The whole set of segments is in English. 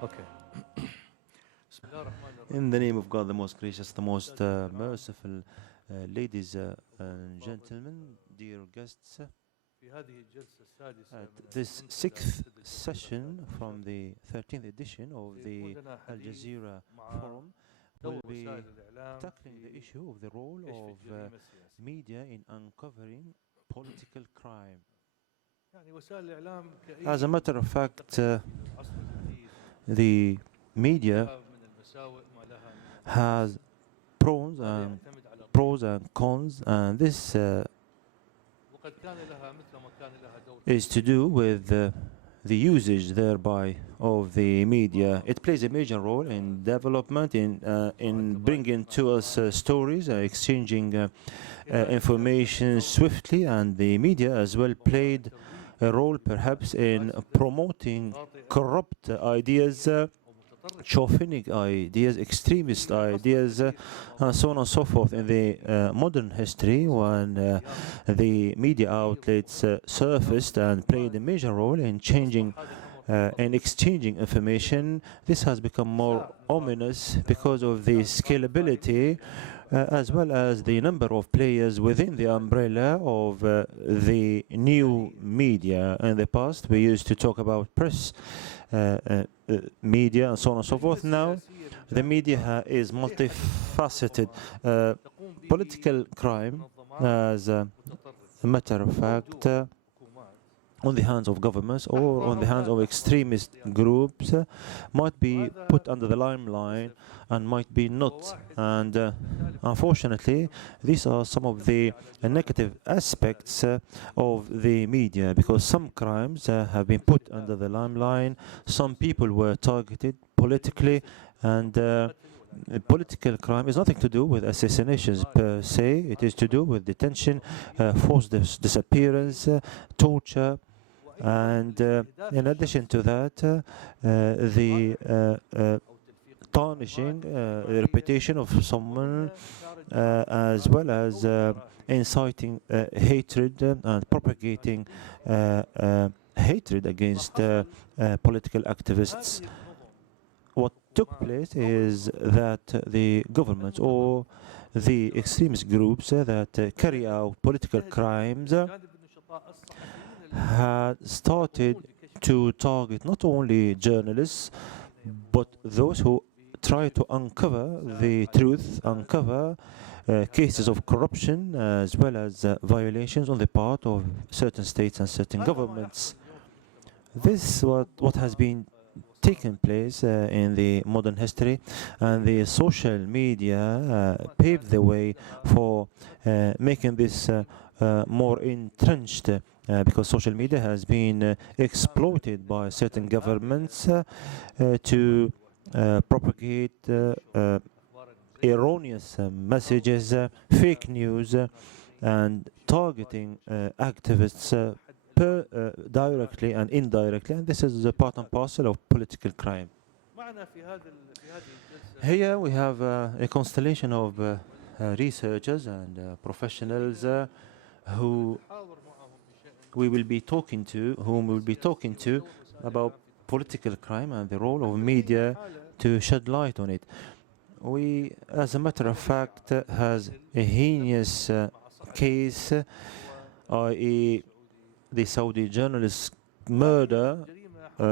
Okay. In the name of God, the most gracious, the most merciful, ladies and gentlemen, dear guests, at this sixth session from the 13th edition of the Al Jazeera Forum, we'll be tackling the issue of the role of media in uncovering political crime. As a matter of fact, the media has pros and cons, and this is to do with the usage thereby of the media. It plays a major role in development, in bringing to us stories, exchanging information swiftly, and the media as well played a role perhaps in promoting corrupt ideas, chauvinistic ideas, extremist ideas, and so on and so forth. In the modern history, when the media outlets surfaced and played a major role in changing and exchanging information, this has become more ominous because of the scalability as well as the number of players within the umbrella of the new media. In the past, we used to talk about press, media, and so on and so forth. Now, the media is multifaceted. Political crime, as a matter of fact, on the hands of governments or on the hands of extremist groups, might be put under the limelight and might be not. And unfortunately, these are some of the negative aspects of the media, because some crimes have been put under the limelight, some people were targeted politically, and political crime is nothing to do with assassinations per se. It is to do with detention, forced disappearance, torture, and in addition to that, the tarnishing the reputation of someone, as well as inciting hatred and propagating hatred against political activists. What took place is that the government or the extremist groups that carry out political crimes had started to target not only journalists, but those who try to uncover the truth, uncover cases of corruption, as well as violations on the part of certain states and certain governments. This is what has been taken place in the modern history, and the social media paved the way for making this more entrenched, because social media has been exploited by certain governments to propagate erroneous messages, fake news, and targeting activists directly and indirectly, and this is a part and parcel of political crime. Here we have a constellation of researchers and professionals whom we will be talking to about political crime and the role of media to shed light on it. We, as a matter of fact, has a heinous case, i.e. the Saudi journalist murder,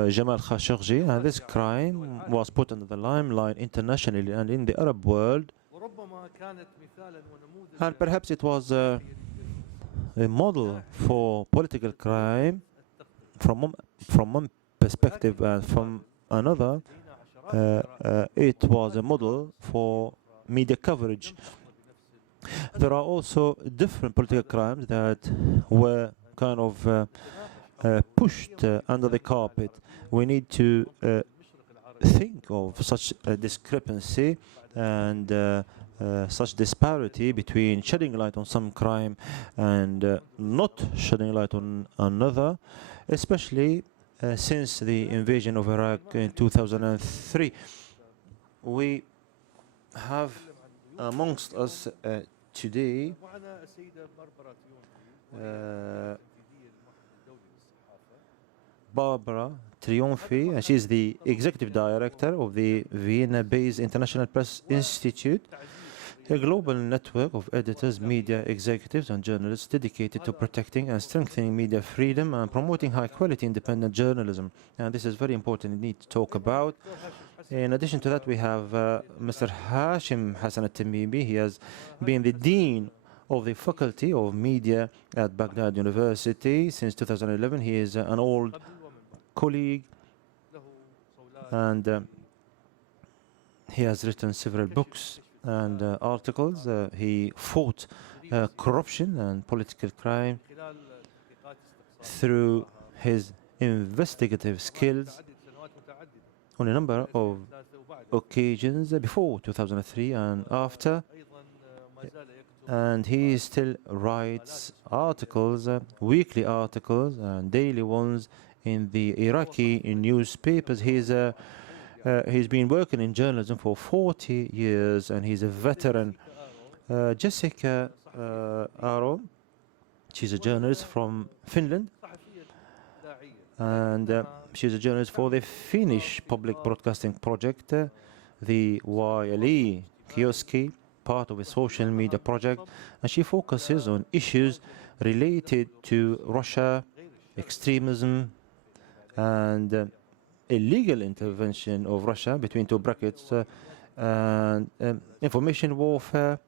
Jamal Khashoggi, and this crime was put under the limelight internationally and in the Arab world, and perhaps it was a model for political crime from one perspective, and from another it was a model for media coverage. There are also different political crimes that were kind of pushed under the carpet. We need to think of such a discrepancy and such disparity between shedding light on some crime and not shedding light on another, especially since the invasion of Iraq in 2003. We have amongst us today Barbara TRIONFI, and she's the executive director of the Vienna-based International Press Institute, a global network of editors, media executives, and journalists dedicated to protecting and strengthening media freedom and promoting high-quality independent journalism. And this is very important indeed to talk about. In addition to that, we have Mr. HASHEM Hassan al-Tamimi. He has been the dean of the Faculty of Media at Baghdad University since 2011. He is an old colleague, and he has written several books and articles. He fought corruption and political crime through his investigative skills on a number of occasions before 2003 and after. And he still writes articles, weekly articles and daily ones in the Iraqi newspapers. He's been working in journalism for 40 years, and he's a veteran. Jessica Aro, she's a journalist from Finland, and she's a journalist for the Finnish Public Broadcasting Project, the YLE Kioski, part of a social media project, and she focuses on issues related to Russia, extremism, and illegal intervention of Russia, between two brackets, and information warfare,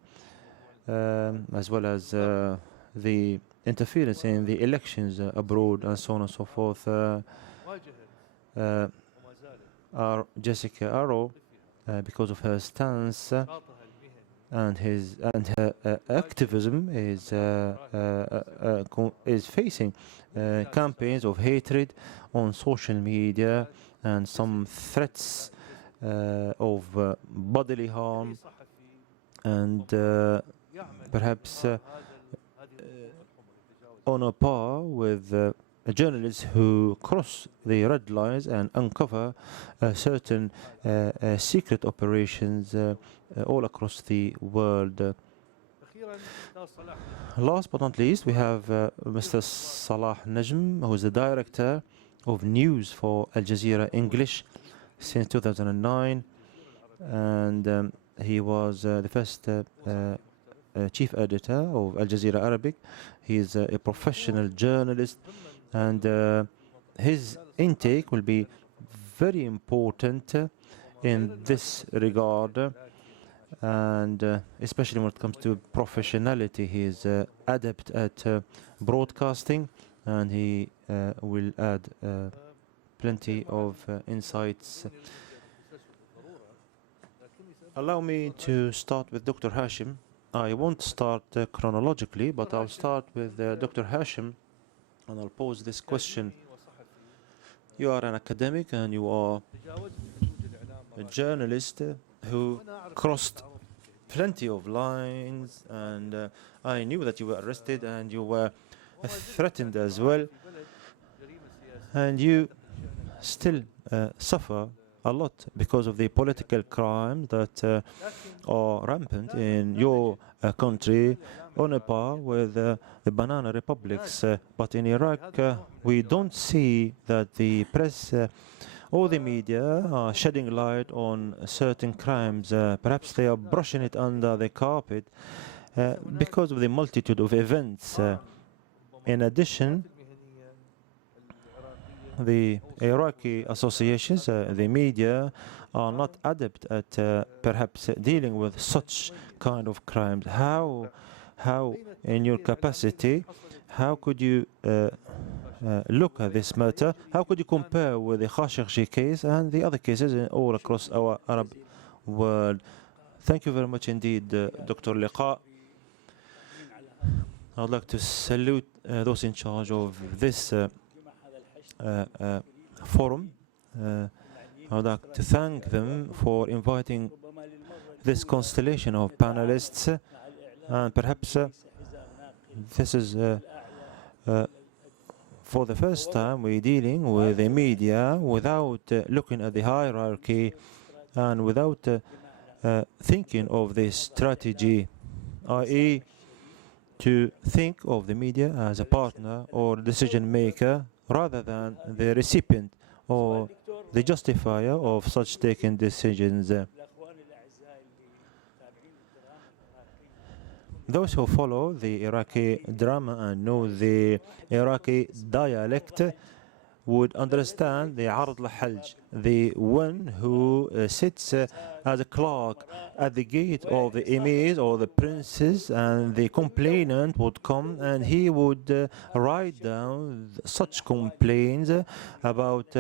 as well as the interference in the elections abroad, and so on and so forth. Jessica Aro, because of her stance and her activism, is facing campaigns of hatred on social media and some threats of bodily harm, and perhaps on a par with journalists who cross the red lines and uncover certain secret operations all across the world. Last but not least, we have Mr. Salah Najm, who is the director of news for Al Jazeera English since 2009, and he was the first chief editor of Al Jazeera Arabic. He is a professional journalist, and his intake will be very important in this regard, and especially when it comes to professionality. He is adept at broadcasting, and he will add plenty of insights. Allow me to start with Dr. HASHEM. I won't start chronologically, but I'll start with Dr. HASHEM, and I'll pose this question. You are an academic and you are a journalist who crossed plenty of lines, and I knew that you were arrested and you were threatened as well, and you still suffer a lot because of the political crime that are rampant in your country, on a par with the banana republics. But in Iraq, we don't see that the press or the media are shedding light on certain crimes. Perhaps they are brushing it under the carpet because of the multitude of events. In addition, the Iraqi associations, the media, are not adept at perhaps dealing with such kind of crimes. How, in your capacity, how could you look at this matter? How could you compare with the Khashoggi case and the other cases all across our Arab world? Thank you very much indeed, Dr. Liqaa. I would like to salute those in charge of this forum. I would like to thank them for inviting this constellation of panelists, and perhaps this is for the first time we're dealing with the media without looking at the hierarchy and without thinking of this strategy, i.e. to think of the media as a partner or decision maker rather than the recipient or the justifier of such taking decisions. Those who follow the Iraqi drama and know the Iraqi dialect would understand the Ard al-Halj, the one who sits as a clerk at the gate of the emirs or the princes, and the complainant would come and he would write down such complaints about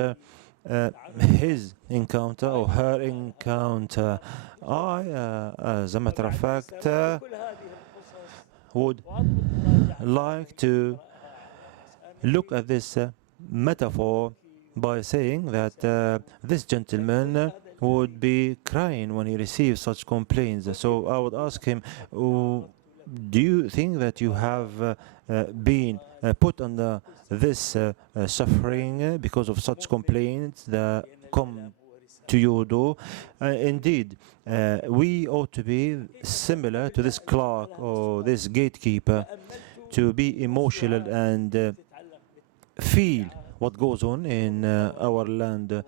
his encounter or her encounter. I, as a matter of fact, would like to look at this metaphor by saying that this gentleman would be crying when he receives such complaints. So I would ask him, do you think that you have been put under this suffering because of such complaints that come to your door? Indeed, we ought to be similar to this clerk or this gatekeeper, to be emotional and feel what goes on in our land.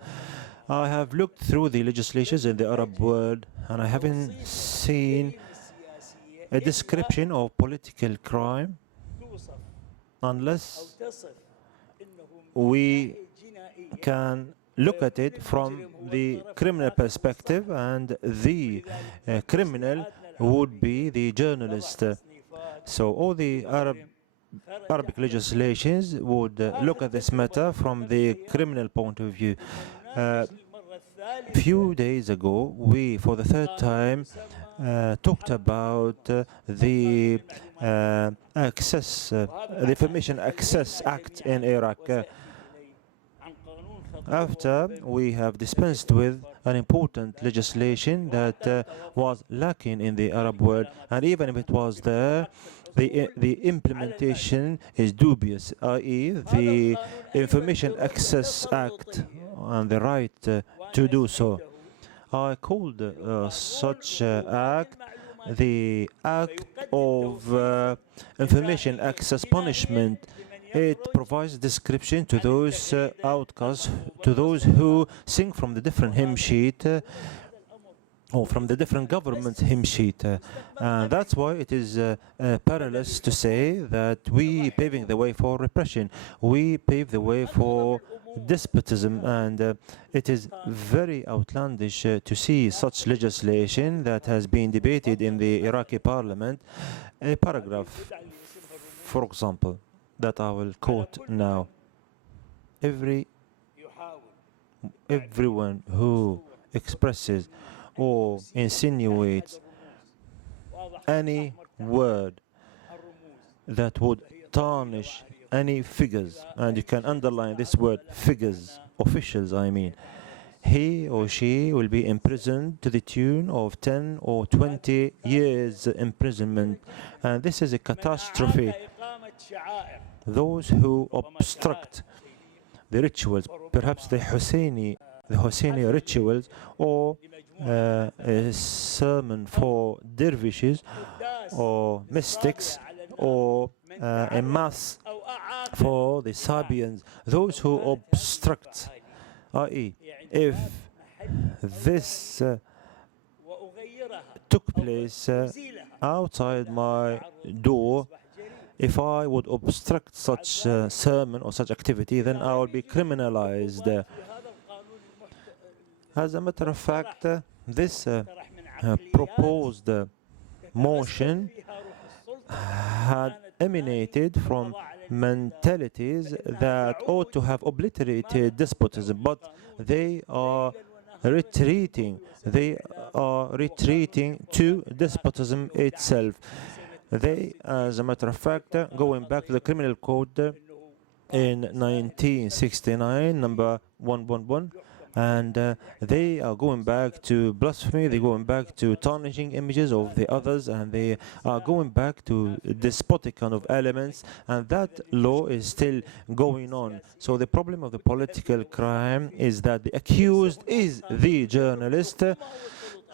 I have looked through the legislations in the Arab world, and I haven't seen a description of political crime unless we can look at it from the criminal perspective, and the criminal would be the journalist. So all the Arabic legislations would look at this matter from the criminal point of view. Few days ago, we, for the third time, talked about the Information Access Act in Iraq. After we have dispensed with an important legislation that was lacking in the Arab world, and even if it was there, the implementation is dubious, i.e. the Information Access Act and the right to do so. I called such act the Act of Information Access Punishment. It provides description to those outcasts, to those who sing from the different hymn sheet or from the different government hymn sheet. That's why it is perilous to say that we paving the way for repression. We pave the way for despotism, and it is very outlandish to see such legislation that has been debated in the Iraqi parliament. A paragraph, for example, that I will quote now. Everyone who expresses or insinuates any word that would tarnish any figures, and you can underline this word figures, officials I mean, he or she will be imprisoned to the tune of 10 or 20 years imprisonment. And this is a catastrophe. Those who obstruct the rituals, perhaps the Husseini rituals, or a sermon for dervishes or mystics, or a mass for the Sabians, those who obstruct, i.e. if this took place outside my door, if I would obstruct such sermon or such activity, then I would be criminalized. As a matter of fact, this proposed motion had emanated from mentalities that ought to have obliterated despotism, but they are retreating. They are retreating to despotism itself. They, as a matter of fact, going back to the criminal code in 1969, number 111, and they are going back to blasphemy, they're going back to tarnishing images of the others, and they are going back to despotic kind of elements, and that law is still going on. So the problem of the political crime is that the accused is the journalist,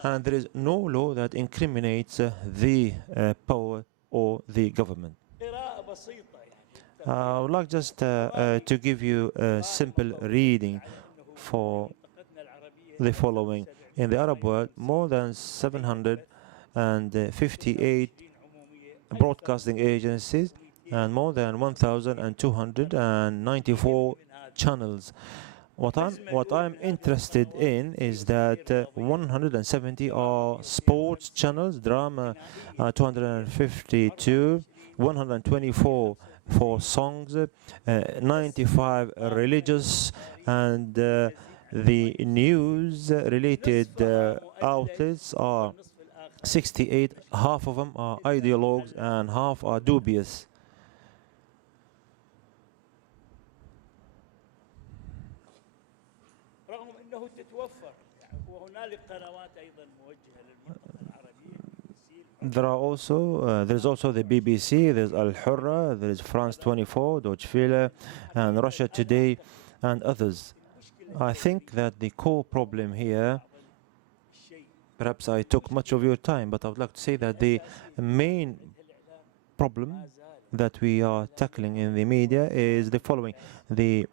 and there is no law that incriminates the power or the government. I would like just to give you a simple reading for the following. In the Arab world, more than 758 broadcasting agencies and more than 1,294 channels. What I'm interested in is that 170 are sports channels, drama 252, 124 for songs, 95 religious, and the news related outlets are 68. Half of them are ideologues and half are dubious. There's also the BBC, there's Al Hurra, there's France 24, Deutsche Welle, and Russia Today, and others. I think that the core problem here, perhaps I took much of your time, but I would like to say that the main problem that we are tackling in the media is the following. The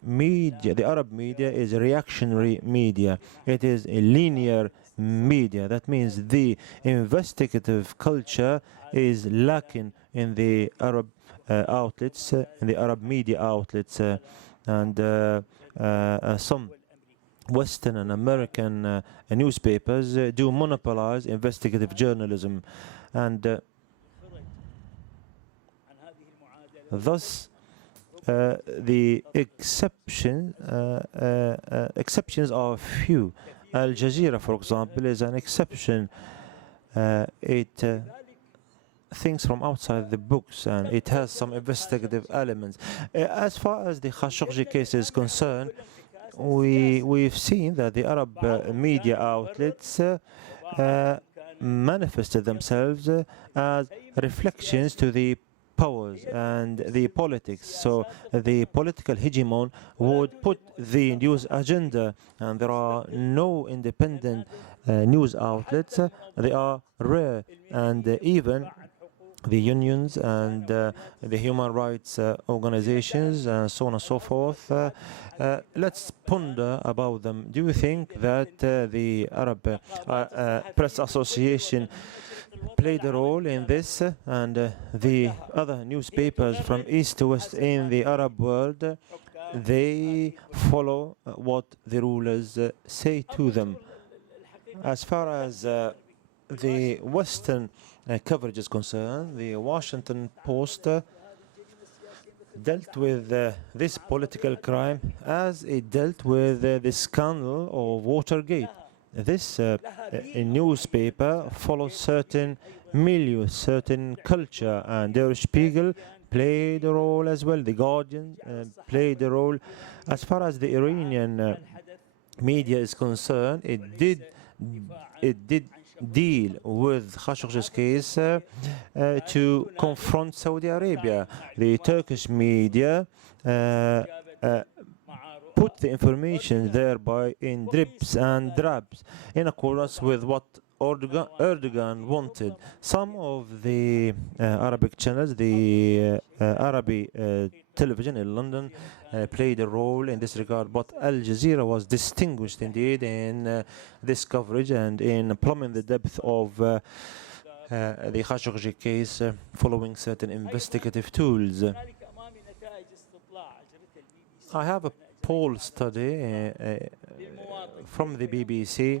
Arab media is a reactionary media. It is a linear media. That means the investigative culture is lacking in the Arab outlets, in the Arab media outlets, and some Western and American newspapers do monopolize investigative journalism, and thus the exceptions are few. Al Jazeera, for example, is an exception. It thinks from outside the books, and it has some investigative elements. As far as the Khashoggi case is concerned, we've seen that the Arab media outlets manifested themselves as reflections to the powers and the politics. So the political hegemon would put the news agenda, and there are no independent news outlets. They are rare, and even the unions and the human rights organizations and so on and so forth. Let's ponder about them. Do you think that the Arab Press Association played a role in this, and the other newspapers from east to west in the Arab world, they follow what the rulers say to them? As far as the Western coverage is concerned, the Washington Post dealt with this political crime as it dealt with the scandal of Watergate. This newspaper follows certain milieu, certain culture, and Der Spiegel played a role as well. The Guardian played a role. As far as the Iranian media is concerned, it did deal with Khashoggi's case to confront Saudi Arabia. The Turkish media put the information thereby in drips and drabs in accordance with what Erdogan wanted. Some of the Arabic channels, the Arabic television in London played a role in this regard, but Al Jazeera was distinguished indeed in this coverage and in plumbing the depth of the Khashoggi case following certain investigative tools. I have a poll study from the BBC,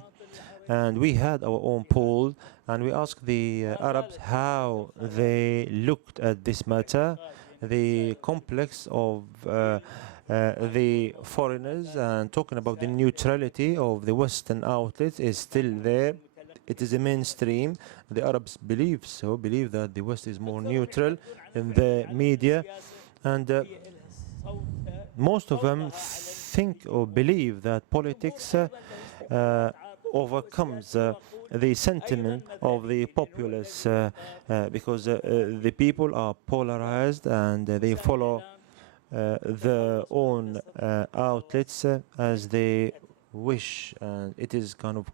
and we had our own poll, and we asked the Arabs how they looked at this matter, the complex of the foreigners, and talking about the neutrality of the Western outlets is still there. It is a mainstream. The Arabs believe that the West is more neutral in the media, and most of them think or believe that politics overcomes the sentiment of the populace because the people are polarized and they follow their own outlets as they wish, and it is kind of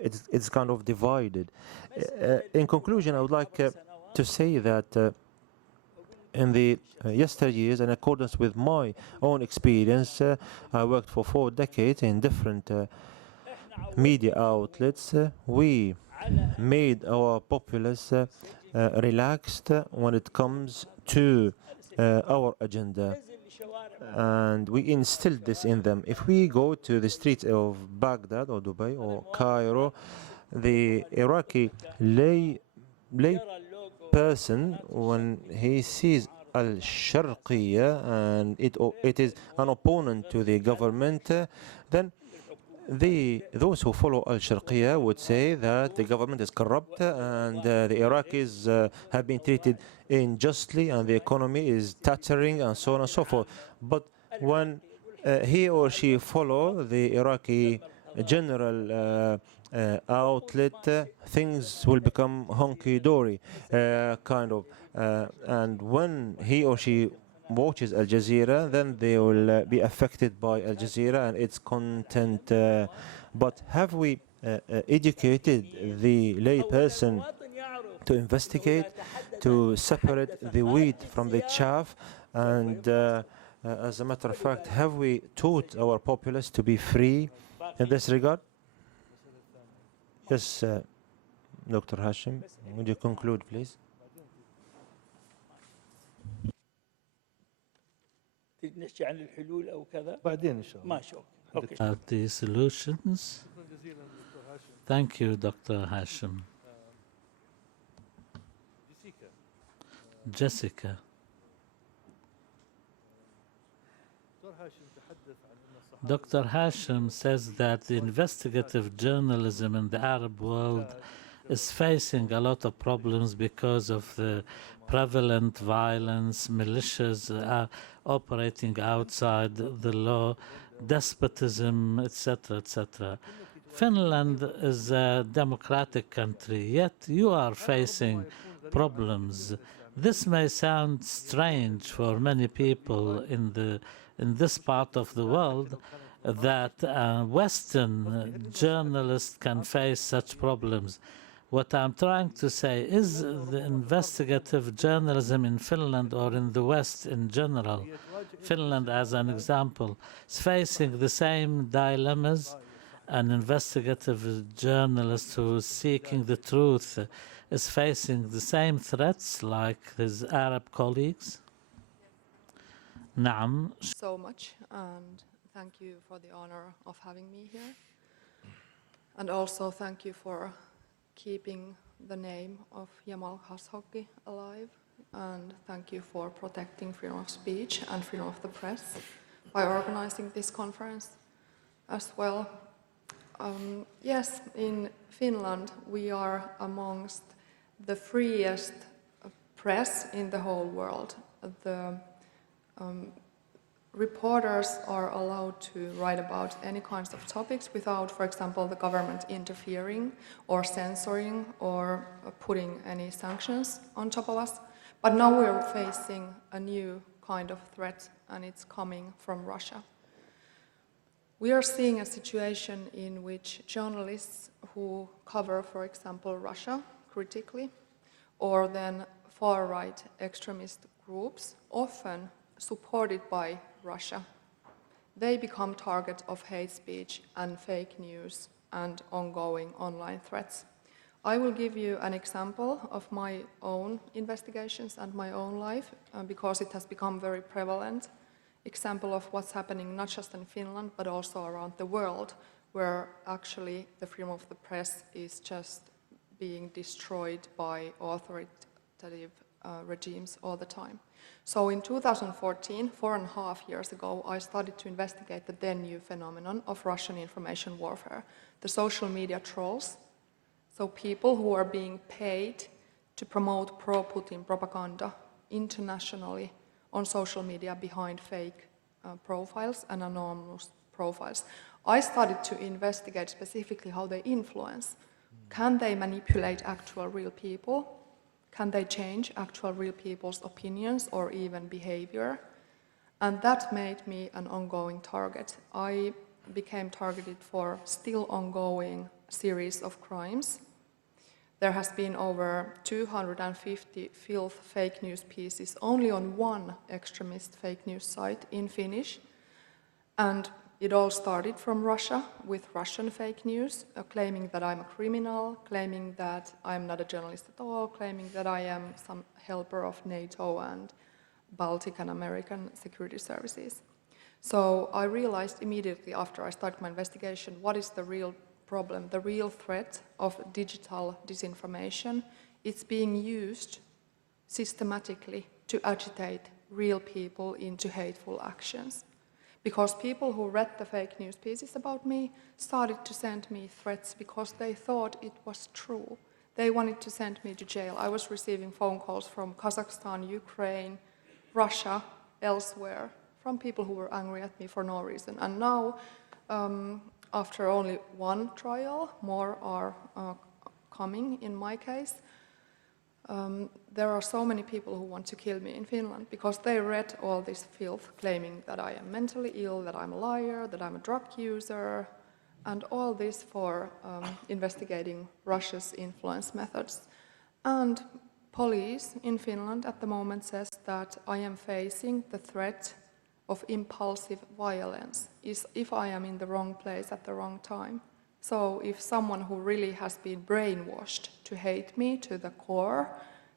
it's kind of divided. In conclusion, I would like to say that in the yesteryears, in accordance with my own experience, I worked for 4 decades in different media outlets. We made our populace relaxed when it comes to our agenda, and we instilled this in them. If we go to the streets of Baghdad or Dubai or Cairo, the Iraqi lay person, when he sees al-Sharqiyya and it is an opponent to the government, then those who follow al-Sharqiyya would say that the government is corrupt and the Iraqis have been treated unjustly and the economy is tottering and so on and so forth. But when he or she follow the Iraqi general outlet, things will become hunky-dory, kind of. And when he or she watches Al Jazeera, then they will be affected by Al Jazeera and its content. But have we educated the lay person to investigate, to separate the wheat from the chaff? And as a matter of fact, have we taught our populace to be free in this regard? Yes, Dr. HASHEM, would you conclude, please? The solutions. Thank you, Dr. HASHEM. Jessica. Dr. HASHEM says that the investigative journalism in the Arab world is facing a lot of problems because of the prevalent violence, militias are operating outside the law, despotism, etc., etc. Finland is a democratic country, yet you are facing problems. This may sound strange for many people in this part of the world, that Western journalists can face such problems. What I'm trying to say is the investigative journalism in Finland or in the West in general, Finland as an example, is facing the same dilemmas. An investigative journalist who is seeking the truth is facing the same threats like his Arab colleagues. Naam. So much, and thank you for the honor of having me here. And also thank you for keeping the name of Jamal Khashoggi alive, and thank you for protecting freedom of speech and freedom of the press by organizing this conference as well. Yes, in Finland we are amongst the freest press in the whole world. The reporters are allowed to write about any kinds of topics without, for example, the government interfering or censoring or putting any sanctions on top of us. But now we're facing a new kind of threat, and it's coming from Russia. We are seeing a situation in which journalists who cover, for example, Russia critically, or then far-right extremist groups, often supported by Russia, they become target of hate speech and fake news and ongoing online threats. I will give you an example of my own investigations and my own life because it has become very prevalent. Example of what's happening not just in Finland but also around the world, where actually the freedom of the press is just being destroyed by authoritative regimes all the time. So in 2014, 4.5 years ago, I started to investigate the then new phenomenon of Russian information warfare, the social media trolls. So people who are being paid to promote pro-Putin propaganda internationally on social media behind fake profiles and anonymous profiles. I started to investigate specifically how they influence. Can they manipulate actual real people? Can they change actual real people's opinions or even behavior? And that made me an ongoing target. I became targeted for still ongoing series of crimes. There has been over 250 filth fake news pieces only on one extremist fake news site in Finnish. And it all started from Russia with Russian fake news, claiming that I'm a criminal, claiming that I'm not a journalist at all, claiming that I am some helper of NATO and Baltic and American security services. So I realized immediately after I started my investigation what is the real problem, the real threat of digital disinformation. It's being used systematically to agitate real people into hateful actions. Because people who read the fake news pieces about me started to send me threats because they thought it was true. They wanted to send me to jail. I was receiving phone calls from Kazakhstan, Ukraine, Russia, elsewhere, from people who were angry at me for no reason. And now, after only one trial, more are coming in my case. There are so many people who want to kill me in Finland because they read all this filth claiming that I am mentally ill, that I'm a liar, that I'm a drug user, and all this for investigating Russia's influence methods. And police in Finland at the moment says that I am facing the threat of impulsive violence if I am in the wrong place at the wrong time. So if someone who really has been brainwashed to hate me to the core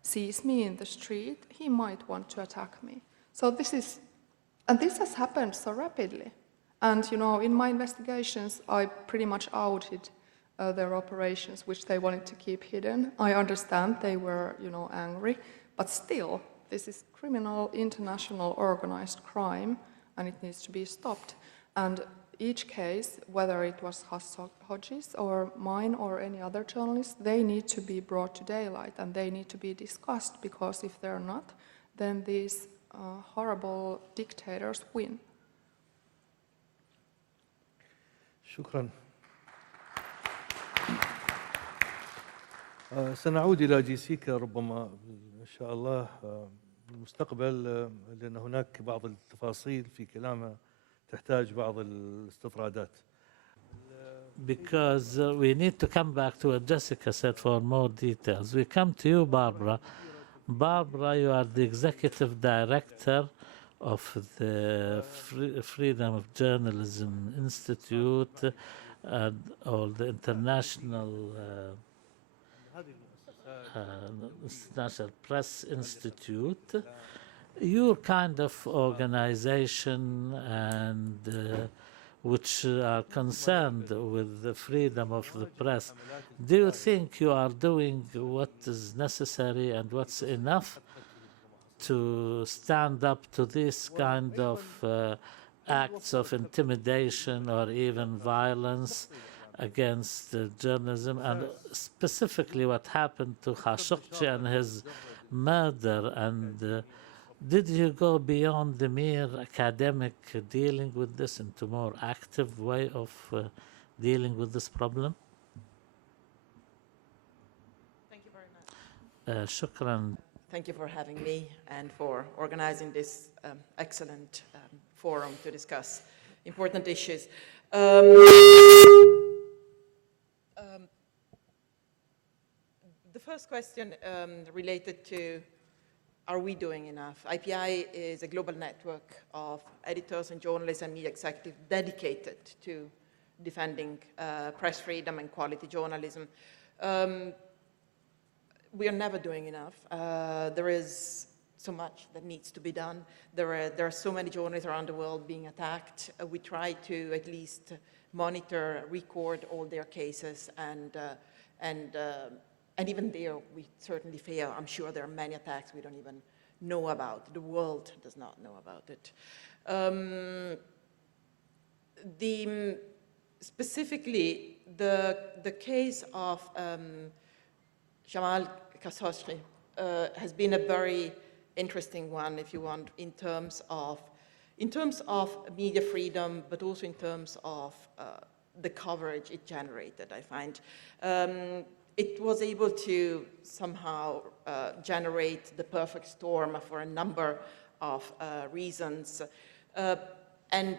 sees me in the street, he might want to attack me. So this has happened so rapidly. And you know, in my investigations, I pretty much outed their operations, which they wanted to keep hidden. I understand they were, you know, angry, but still, this is criminal, international, organized crime, and it needs to be stopped. And each case, whether it was Khashoggi's or mine or any other journalist, they need to be brought to daylight and they need to be discussed, because if they're not, then these horrible dictators win. شكرا. سنعود إلى جيسيكا ربما إن شاء الله المستقبل، لأن هناك بعض التفاصيل في كلامها تحتاج بعض الاستطرادات. Because we need to come back to what Jessica said for more details. We come to you, Barbara. Barbara, you are the executive director of the Freedom of Journalism Institute or the International Press Institute. Your kind of organization and which are concerned with the freedom of the press, do you think you are doing what is necessary and what's enough to stand up to this kind of acts of intimidation or even violence against journalism, and specifically what happened to Khashoggi and his murder? And did you go beyond the mere academic dealing with this into more active way of dealing with this problem? Thank you very much. Shukran. Thank you for having me and for organizing this excellent forum to discuss important issues. The first question related to, are we doing enough? IPI is a global network of editors and journalists and media executives dedicated to defending press freedom and quality journalism. We are never doing enough. There is so much that needs to be done. There are so many journalists around the world being attacked. We try to at least monitor, record all their cases, and even there we certainly fail. I'm sure there are many attacks we don't even know about. The world does not know about it. Specifically, the case of Jamal Khashoggi has been a very interesting one, if you want, in terms of media freedom, but also in terms of the coverage it generated, I find. It was able to somehow generate the perfect storm for a number of reasons, and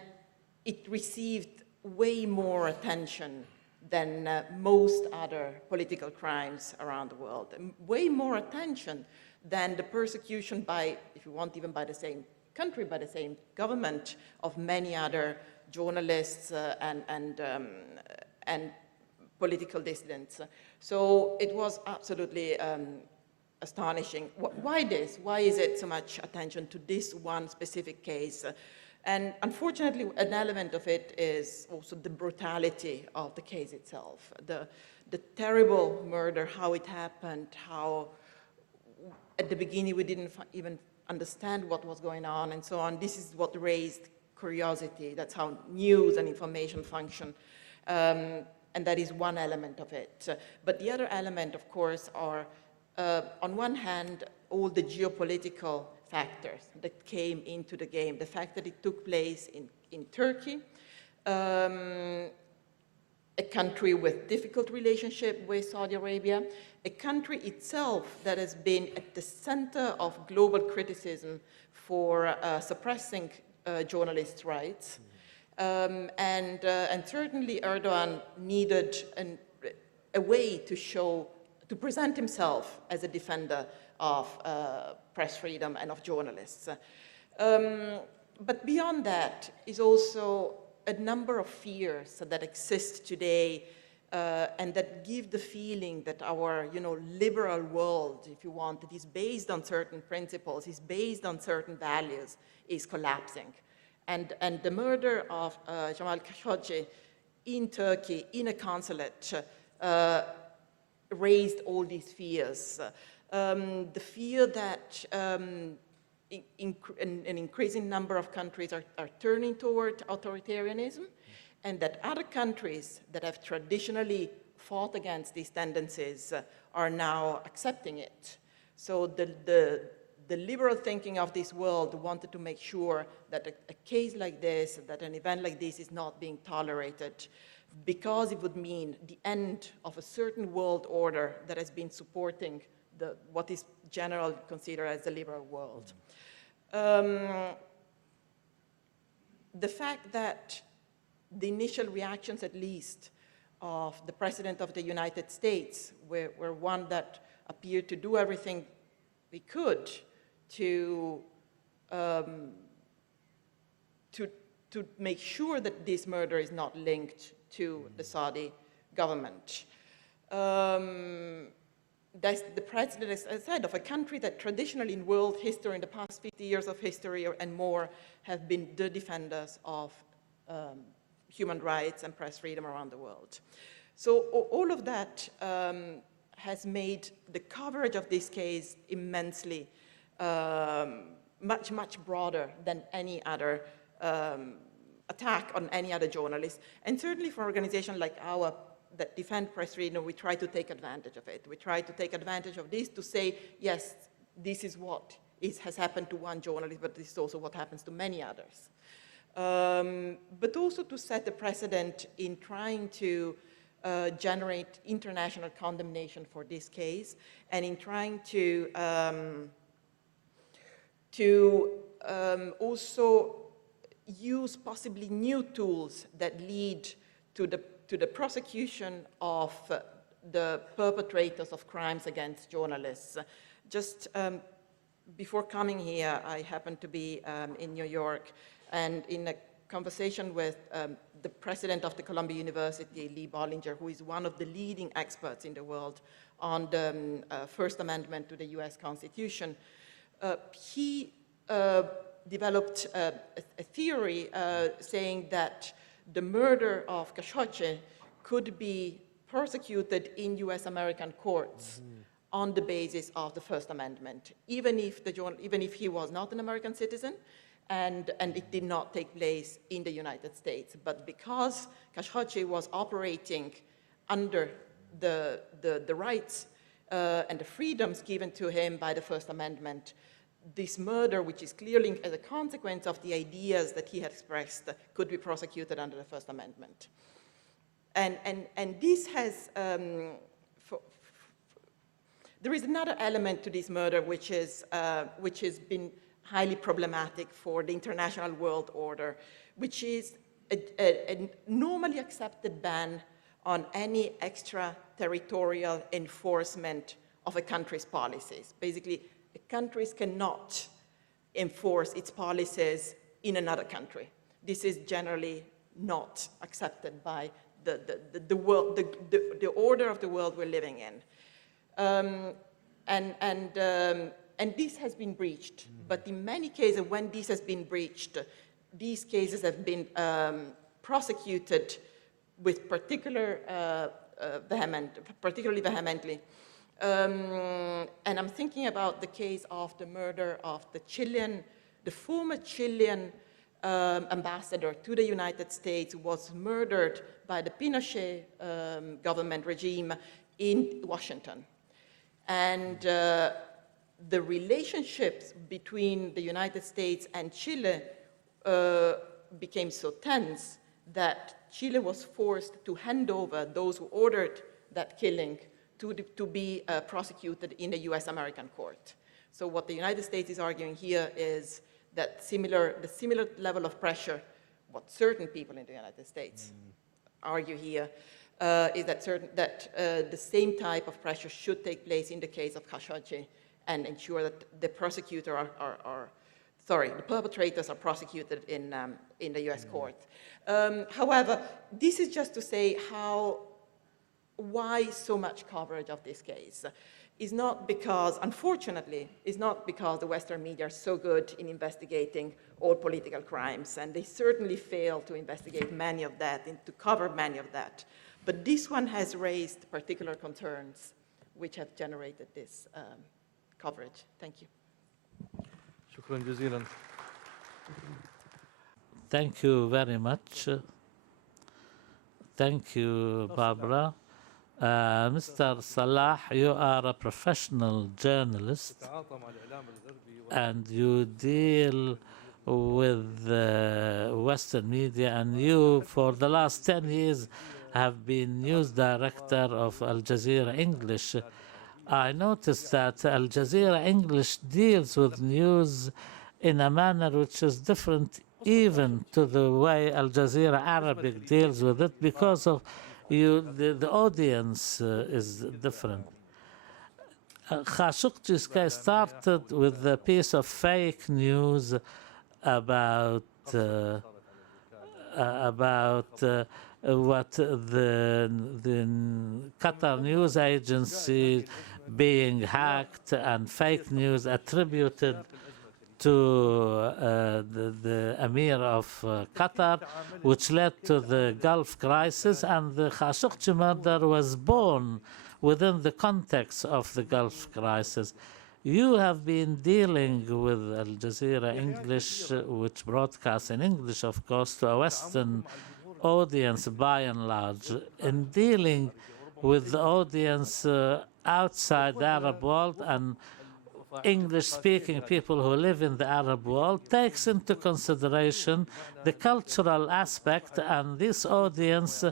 it received way more attention than most other political crimes around the world. And way more attention than the persecution by, if you want, even by the same country, by the same government, of many other journalists and political dissidents. So it was absolutely astonishing. Why this? Why is it so much attention to this one specific case? And unfortunately, an element of it is also the brutality of the case itself, the terrible murder, how it happened, how at the beginning we didn't even understand what was going on and so on. This is what raised curiosity. That's how news and information function. And that is one element of it. But the other element, of course, are, on one hand, all the geopolitical factors that came into the game. The fact that it took place in Turkey, a country with difficult relationship with Saudi Arabia, a country itself that has been at the center of global criticism for suppressing journalists' rights. And certainly Erdogan needed a way to present himself as a defender of press freedom and of journalists. But beyond that is also a number of fears that exist today and that give the feeling that our, liberal world, if you want, that is based on certain principles, is based on certain values, is collapsing. And the murder of Jamal Khashoggi in Turkey, in a consulate, raised all these fears. The fear that an increasing number of countries are turning toward authoritarianism, and that other countries that have traditionally fought against these tendencies are now accepting it. So the liberal thinking of this world wanted to make sure that a case like this, that an event like this is not being tolerated, because it would mean the end of a certain world order that has been supporting what is generally considered as the liberal world. The fact that the initial reactions, at least, of the President of the United States were one that appeared to do everything we could to make sure that this murder is not linked to the Saudi government. That's the president, as I said, of a country that traditionally in world history, in the past 50 years of history and more, have been the defenders of human rights and press freedom around the world. So all of that has made the coverage of this case immensely, much, much broader than any other attack on any other journalist. And certainly for an organization like our that defend press freedom, we try to take advantage of it. We try to take advantage of this to say, yes, this is what has happened to one journalist, but this is also what happens to many others. But also to set a precedent in trying to generate international condemnation for this case, and in trying to also use possibly new tools that lead to the prosecution of the perpetrators of crimes against journalists. Just before coming here, I happened to be in New York, and in a conversation with the president of the Columbia University, Lee Bollinger, who is one of the leading experts in the world on the First Amendment to the US Constitution, he developed a theory saying that the murder of Khashoggi could be prosecuted in US American courts on the basis of the First Amendment, even if he was not an American citizen, and it did not take place in the United States. But because Khashoggi was operating under the rights and the freedoms given to him by the First Amendment, this murder, which is clearly as a consequence of the ideas that he had expressed, could be prosecuted under the First Amendment. And this has, there is another element to this murder which has been highly problematic for the international world order, which is a normally accepted ban on any extraterritorial enforcement of a country's policies. Basically, countries cannot enforce its policies in another country. This is generally not accepted by the world, the order of the world we're living in. And this has been breached, but in many cases when this has been breached, these cases have been prosecuted with particularly vehemently. And I'm thinking about the case of the murder of the former Chilean ambassador to the United States, who was murdered by the Pinochet government regime in Washington. And the relationships between the United States and Chile became so tense that Chile was forced to hand over those who ordered that killing to be prosecuted in a US-American court. So what the United States is arguing here is that the similar level of pressure, what certain people in the United States argue here, is that the same type of pressure should take place in the case of Khashoggi and ensure that the perpetrators are prosecuted in the US court. However, this is just to say why so much coverage of this case. Is not because, unfortunately, is not because the Western media are so good in investigating all political crimes, and they certainly fail to investigate many of that and to cover many of that. But this one has raised particular concerns which have generated this coverage. Thank you. شكرا جزيلا. Thank you very much. Thank you, Barbara. Mr. Salah, you are a professional journalist and you deal with Western media, and you, for the last 10 years, have been news director of Al Jazeera English. I noticed that Al Jazeera English deals with news in a manner which is different even to the way Al Jazeera Arabic deals with it, because of the audience is different. Khashoggi's case started with a piece of fake news about what the Qatar news agency being hacked, and fake news attributed to the Emir of Qatar, which led to the Gulf crisis, and the Khashoggi murder was born within the context of the Gulf crisis. You have been dealing with Al Jazeera English, which broadcasts in English, of course, to a Western audience by and large. In dealing with the audience outside the Arab world and English-speaking people who live in the Arab world, takes into consideration the cultural aspect, and this audience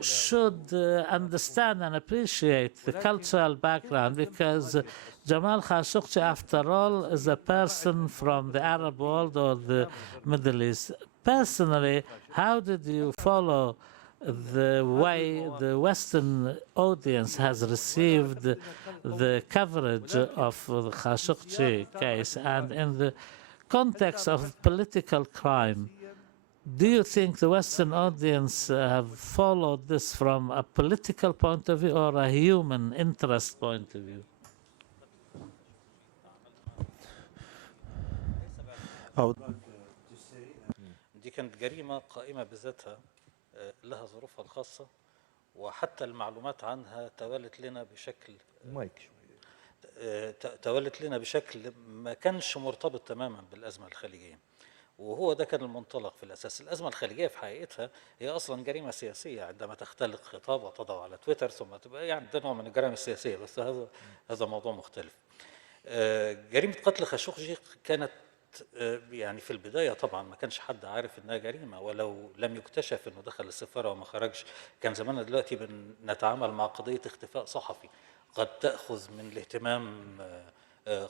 should understand and appreciate the cultural background, because Jamal Khashoggi, after all, is a person from the Arab world or the Middle East. Personally, how did you follow the way the Western audience has received the coverage of the Khashoggi case, and in the context of political crime, do you think the Western audience have followed this from a political point of view or a human interest point of view? دي كانت جريمة قائمة بذاتها لها ظروفها الخاصة، وحتى المعلومات عنها توالت لنا بشكل ما كانش مرتبط تماما بالأزمة الخليجية، وهو ده كان المنطلق في الأساس. الأزمة الخليجية في حقيقتها هي أصلا جريمة سياسية، عندما تختلق خطاب وتضعه على تويتر ثم تبقى يعني ده نوع من الجرائم السياسية، بس هذا موضوع مختلف. جريمة قتل خاشقجي كانت يعني في البداية طبعا ما كانش حد عارف انها جريمة، ولو لم يكتشف انه دخل السفارة وما خرجش كان زماننا دلوقتي بنتعامل مع قضية اختفاء صحفي قد تأخذ من الاهتمام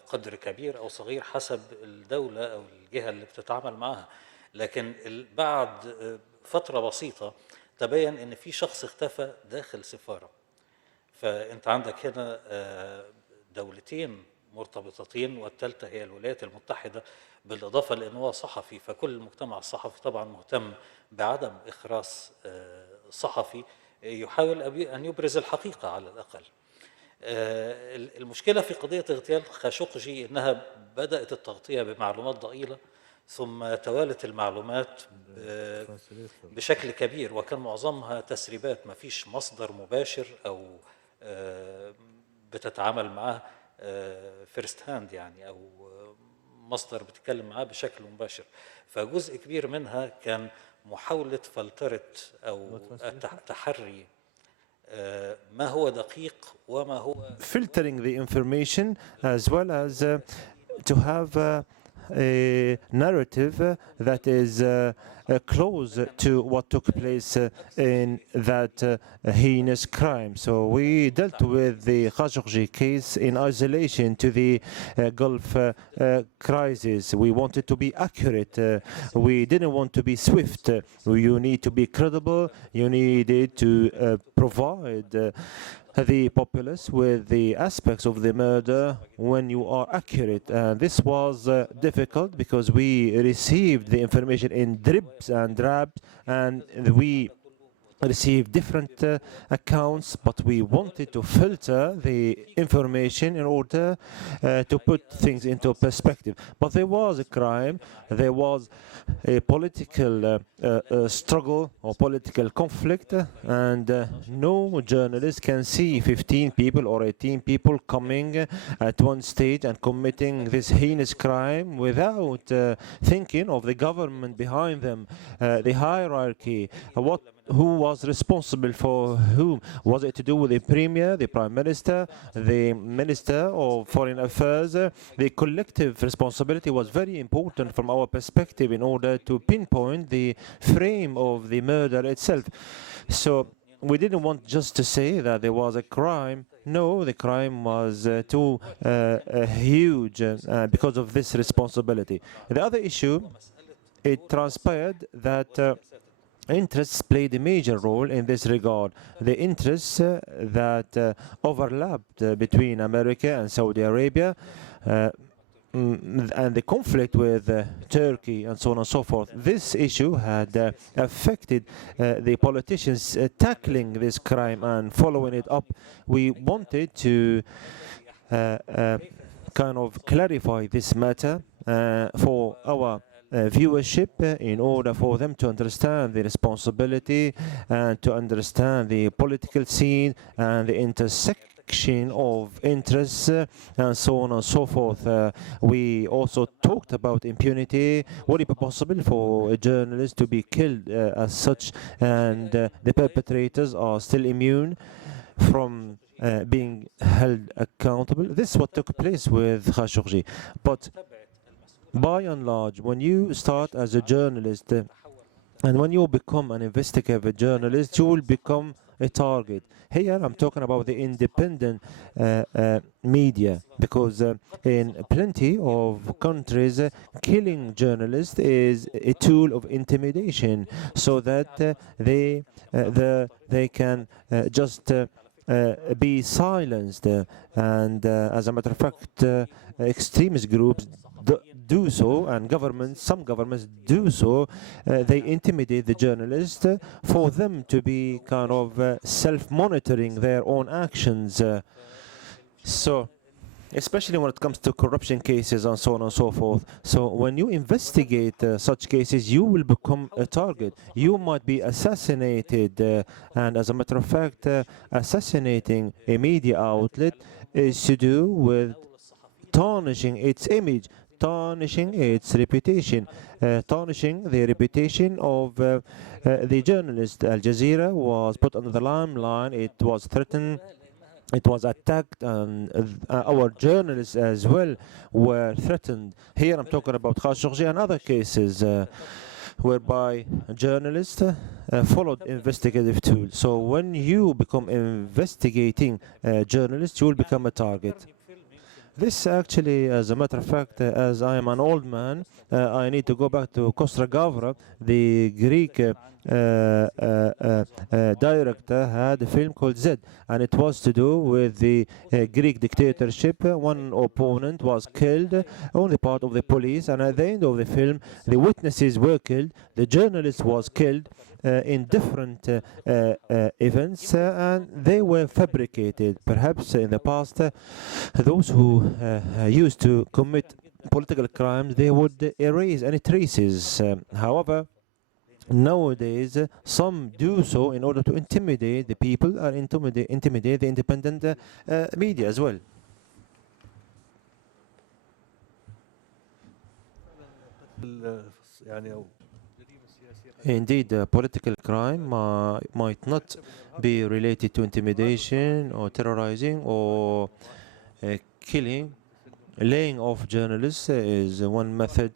قدر كبير او صغير حسب الدولة او الجهة اللي بتتعامل معها. لكن بعد فترة بسيطة تبين ان في شخص اختفى داخل سفارة. فانت عندك هنا دولتين مرتبطتين، والثالثة هي الولايات المتحدة، بالإضافة لأنه هو صحفي، فكل المجتمع الصحفي طبعا مهتم بعدم إخراس صحفي يحاول أن يبرز الحقيقة على الأقل. المشكلة في قضية اغتيال خاشقجي أنها بدأت التغطية بمعلومات ضئيلة، ثم توالت المعلومات بشكل كبير، وكان معظمها تسريبات، ما فيش مصدر مباشر أو بتتعامل معاه فيرست هاند يعني، أو مصدر بتتكلم معاه بشكل مباشر. فجزء كبير منها كان محاولة فلترة أو تحري ما هو دقيق وما هو filtering the information as well as to have a narrative that is close to what took place in that heinous crime. So we dealt with the Khashoggi case in isolation to the Gulf crisis. We wanted to be accurate. We didn't want to be swift. You need to be credible. You needed to provide the populace with the aspects of the murder when you are accurate. And this was difficult because we received the information in dribs and drabs, and we received different accounts, but we wanted to filter the information in order to put things into perspective. But there was a crime, there was a political struggle or political conflict, and no journalist can see 15 people or 18 people coming at one stage and committing this heinous crime without thinking of the government behind them, the hierarchy, who was responsible for whom. Was it to do with the premier, the prime minister, the minister of foreign affairs? The collective responsibility was very important from our perspective in order to pinpoint the frame of the murder itself. So we didn't want just to say that there was a crime. No, the crime was too huge because of this responsibility. The other issue, it transpired that interests played a major role in this regard. The interests that overlapped between America and Saudi Arabia, and the conflict with Turkey and so on and so forth. This issue had affected the politicians tackling this crime and following it up. We wanted to kind of clarify this matter for our viewership in order for them to understand the responsibility and to understand the political scene and the intersection of interests and so on and so forth. We also talked about impunity. Would it be possible for a journalist to be killed as such, and the perpetrators are still immune from being held accountable? This is what took place with Khashoggi. But by and large, when you start as a journalist and when you become an investigative journalist, you will become a target. Here I'm talking about the independent media, because in plenty of countries, killing journalists is a tool of intimidation, so that they can just be silenced. And as a matter of fact, extremist groups do so, and some governments do so. They intimidate the journalists for them to be kind of self-monitoring their own actions. So especially when it comes to corruption cases and so on and so forth. So when you investigate such cases, you will become a target. You might be assassinated, and as a matter of fact, assassinating a media outlet is to do with tarnishing its image, tarnishing its reputation, tarnishing the reputation of the journalist. Al Jazeera was put under the limelight, it was threatened, it was attacked, and our journalists as well were threatened. Here I'm talking about Khashoggi and other cases whereby journalists followed investigative tools. So when you become investigating journalists, you will become a target. This actually, as a matter of fact, as I am an old man, I need to go back to Costa Gavra, the Greek director had a film called Z, and it was to do with the Greek dictatorship. One opponent was killed on the part of the police, and at the end of the film, the witnesses were killed, the journalist was killed in different events, and they were fabricated. Perhaps in the past, those who used to commit political crimes, they would erase any traces. However, nowadays, some do so in order to intimidate the people and intimidate the independent media as well. يعني أو جريمة سياسية Indeed, political crime might not be related to intimidation or terrorizing or killing. Laying off journalists is one method.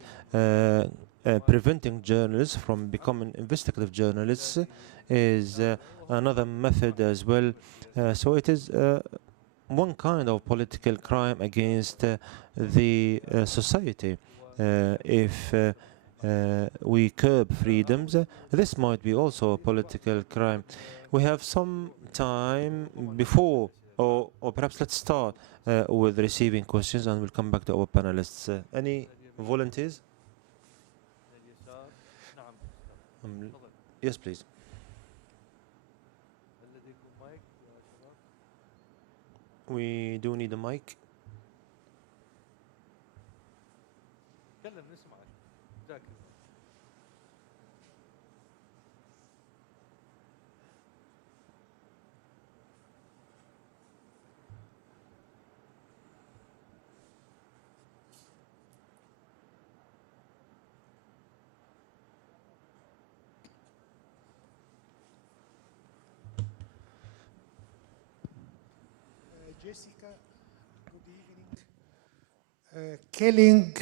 Preventing journalists from becoming investigative journalists is another method as well. So it is one kind of political crime against the society. If we curb freedoms, this might be also a political crime. We have some time before, or perhaps let's start with receiving questions, and we'll come back to our panelists. Any volunteers? اليسار. نعم. تفضل. Yes, please. هل لديكم مايك يا شباب؟ We do need a mic. تكلم نسمعك. جزاك الله. Jessica, good evening. Killing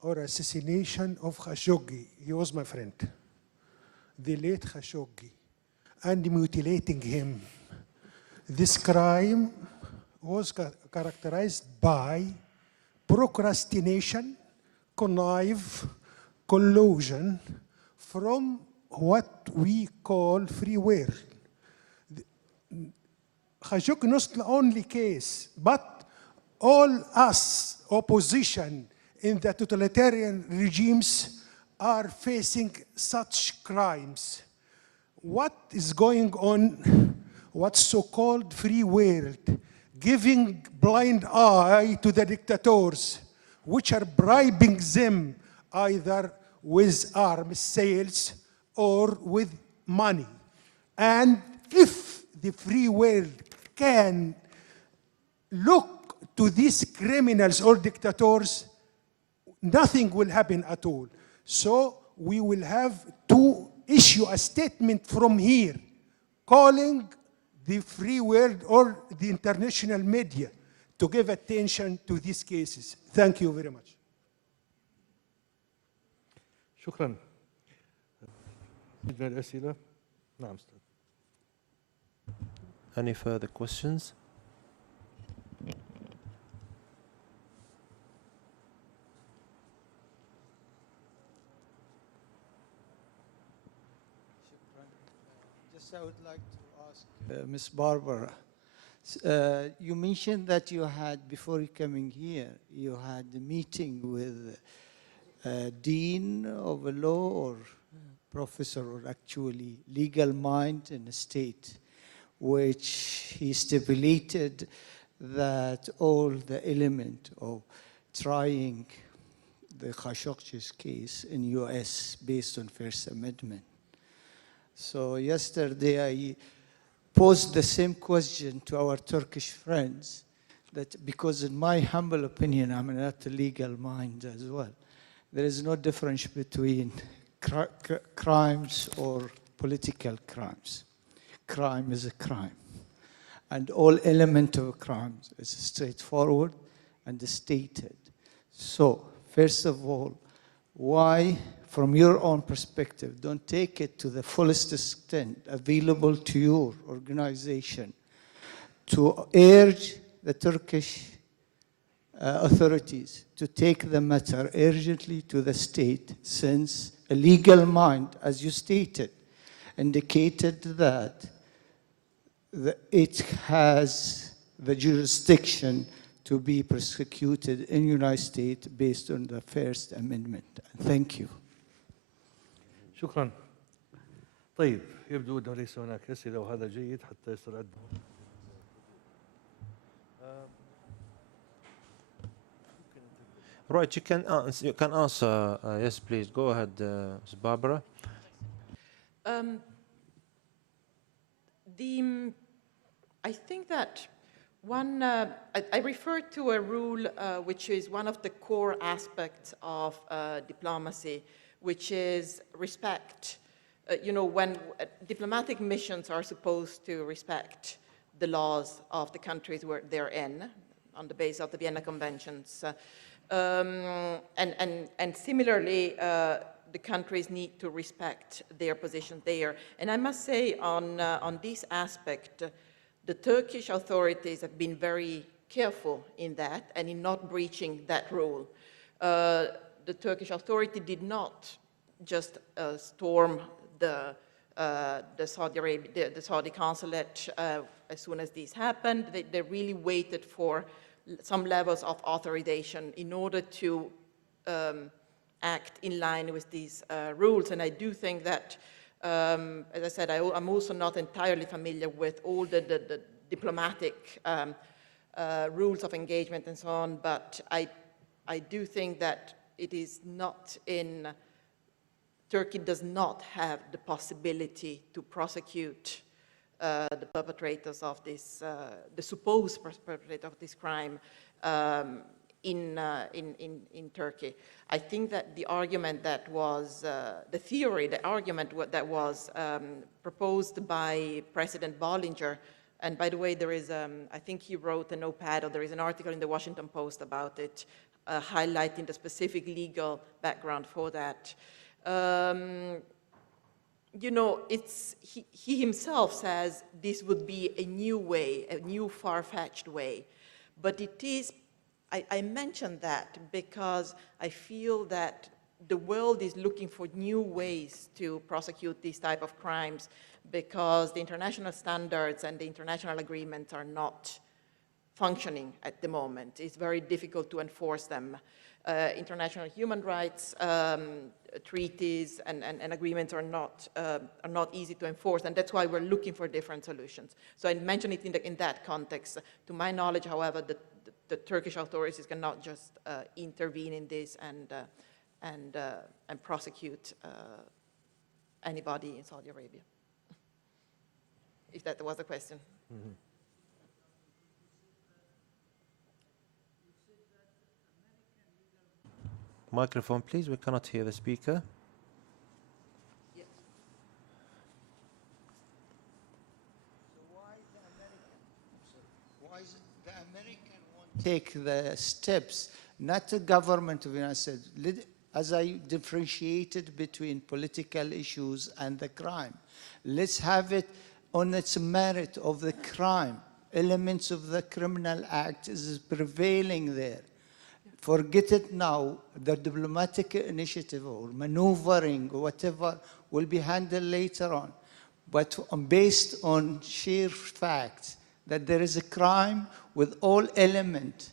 or assassination of Khashoggi, he was my friend, the late Khashoggi, and mutilating him. This crime was characterized by procrastination, connive, collusion from what we call free will. Khashoggi not the only case, but all us, opposition in the totalitarian regimes, are facing such crimes. What is going on, what's so-called free world, giving blind eye to the dictators, which are bribing them either with arms sales or with money. And if the free world can look to these criminals or dictators, nothing will happen at all. So we will have to issue a statement from here calling the free world or the international media to give attention to these cases. Thank you very much. شكرا. من الأسئلة؟ نعم أستاذ. Any further questions? Just I would like to ask Ms. Barbara, you mentioned that you had, before coming here, you had a meeting with dean of a law or professor or actually legal mind in the state, which he stipulated that all the element of trying the Khashoggi's case in US based on First Amendment. So yesterday I posed the same question to our Turkish friends, that because in my humble opinion, I'm not a legal mind as well, there is no difference between crimes or political crimes. Crime is a crime. And all element of crimes is straightforward and stated. So, first of all, why, from your own perspective, don't take it to the fullest extent available to your organization to urge the Turkish authorities to take the matter urgently to the state, since a legal mind, as you stated, indicated that it has the jurisdiction to be prosecuted in the United States based on the First Amendment. Thank you. شكرا. طيب يبدو أنه ليس هناك أسئلة وهذا جيد حتى يسترد. Right, you can answer. Yes, please go ahead, Ms. Barbara. I think that one, I referred to a rule which is one of the core aspects of diplomacy, which is respect. You know, when diplomatic missions are supposed to respect the laws of the countries where they're in, on the basis of the Vienna Conventions. And similarly, the countries need to respect their position there. And I must say on this aspect, the Turkish authorities have been very careful in that and in not breaching that rule. The Turkish authority did not just storm the Saudi consulate as soon as this happened. They really waited for some levels of authorization in order to act in line with these rules. And I do think that, as I said, I'm also not entirely familiar with all the diplomatic rules of engagement and so on, but I do think that it is not in, Turkey does not have the possibility to prosecute the perpetrators of this, the supposed perpetrator of this crime in Turkey. I think that the argument that was, the argument that was proposed by President Bollinger, and by the way, there is, I think he wrote an op-ed, or there is an article in the Washington Post about it, highlighting the specific legal background for that. You know, he himself says this would be a new way, a new far-fetched way. But it is, I mention that because I feel that the world is looking for new ways to prosecute these type of crimes because the international standards and the international agreements are not functioning at the moment. It's very difficult to enforce them. International human rights treaties and agreements are not easy to enforce, and that's why we're looking for different solutions. So I mention it in that context. To my knowledge, however, the Turkish authorities cannot just intervene in this and prosecute anybody in Saudi Arabia. If that was the question. Mm-hmm. Microphone, please. We cannot hear the speaker. Yes. So why the American won't take the steps, not the government of the United States, as I differentiated between political issues and the crime. Let's have it on its merit of the crime. Elements of the criminal act is prevailing there. Forget it now, the diplomatic initiative or maneuvering or whatever will be handled later on. But based on sheer facts that there is a crime with all elements.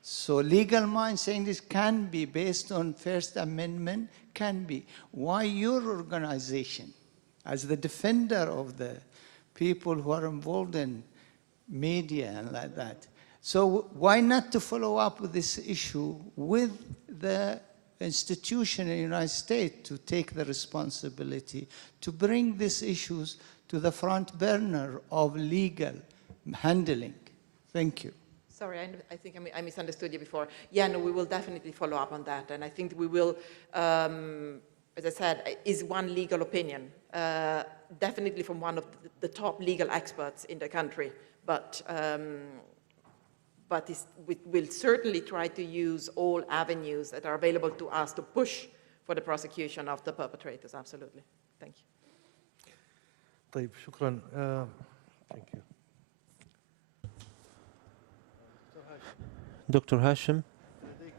So legal mind saying this can be based on First Amendment, can be. Why your organization, as the defender of the people who are involved in media and like that, so why not to follow up with this issue with the institution in the United States to take the responsibility to bring these issues to the front burner of legal handling? Thank you. Sorry, I think I misunderstood you before. Yeah, no, we will definitely follow up on that. And I think we will, as I said, is one legal opinion, definitely from one of the top legal experts in the country. But we'll certainly try to use all avenues that are available to us to push for the prosecution of the perpetrators. Absolutely. Thank you. طيب شكرا. Thank you. Dr. Hashim. لديك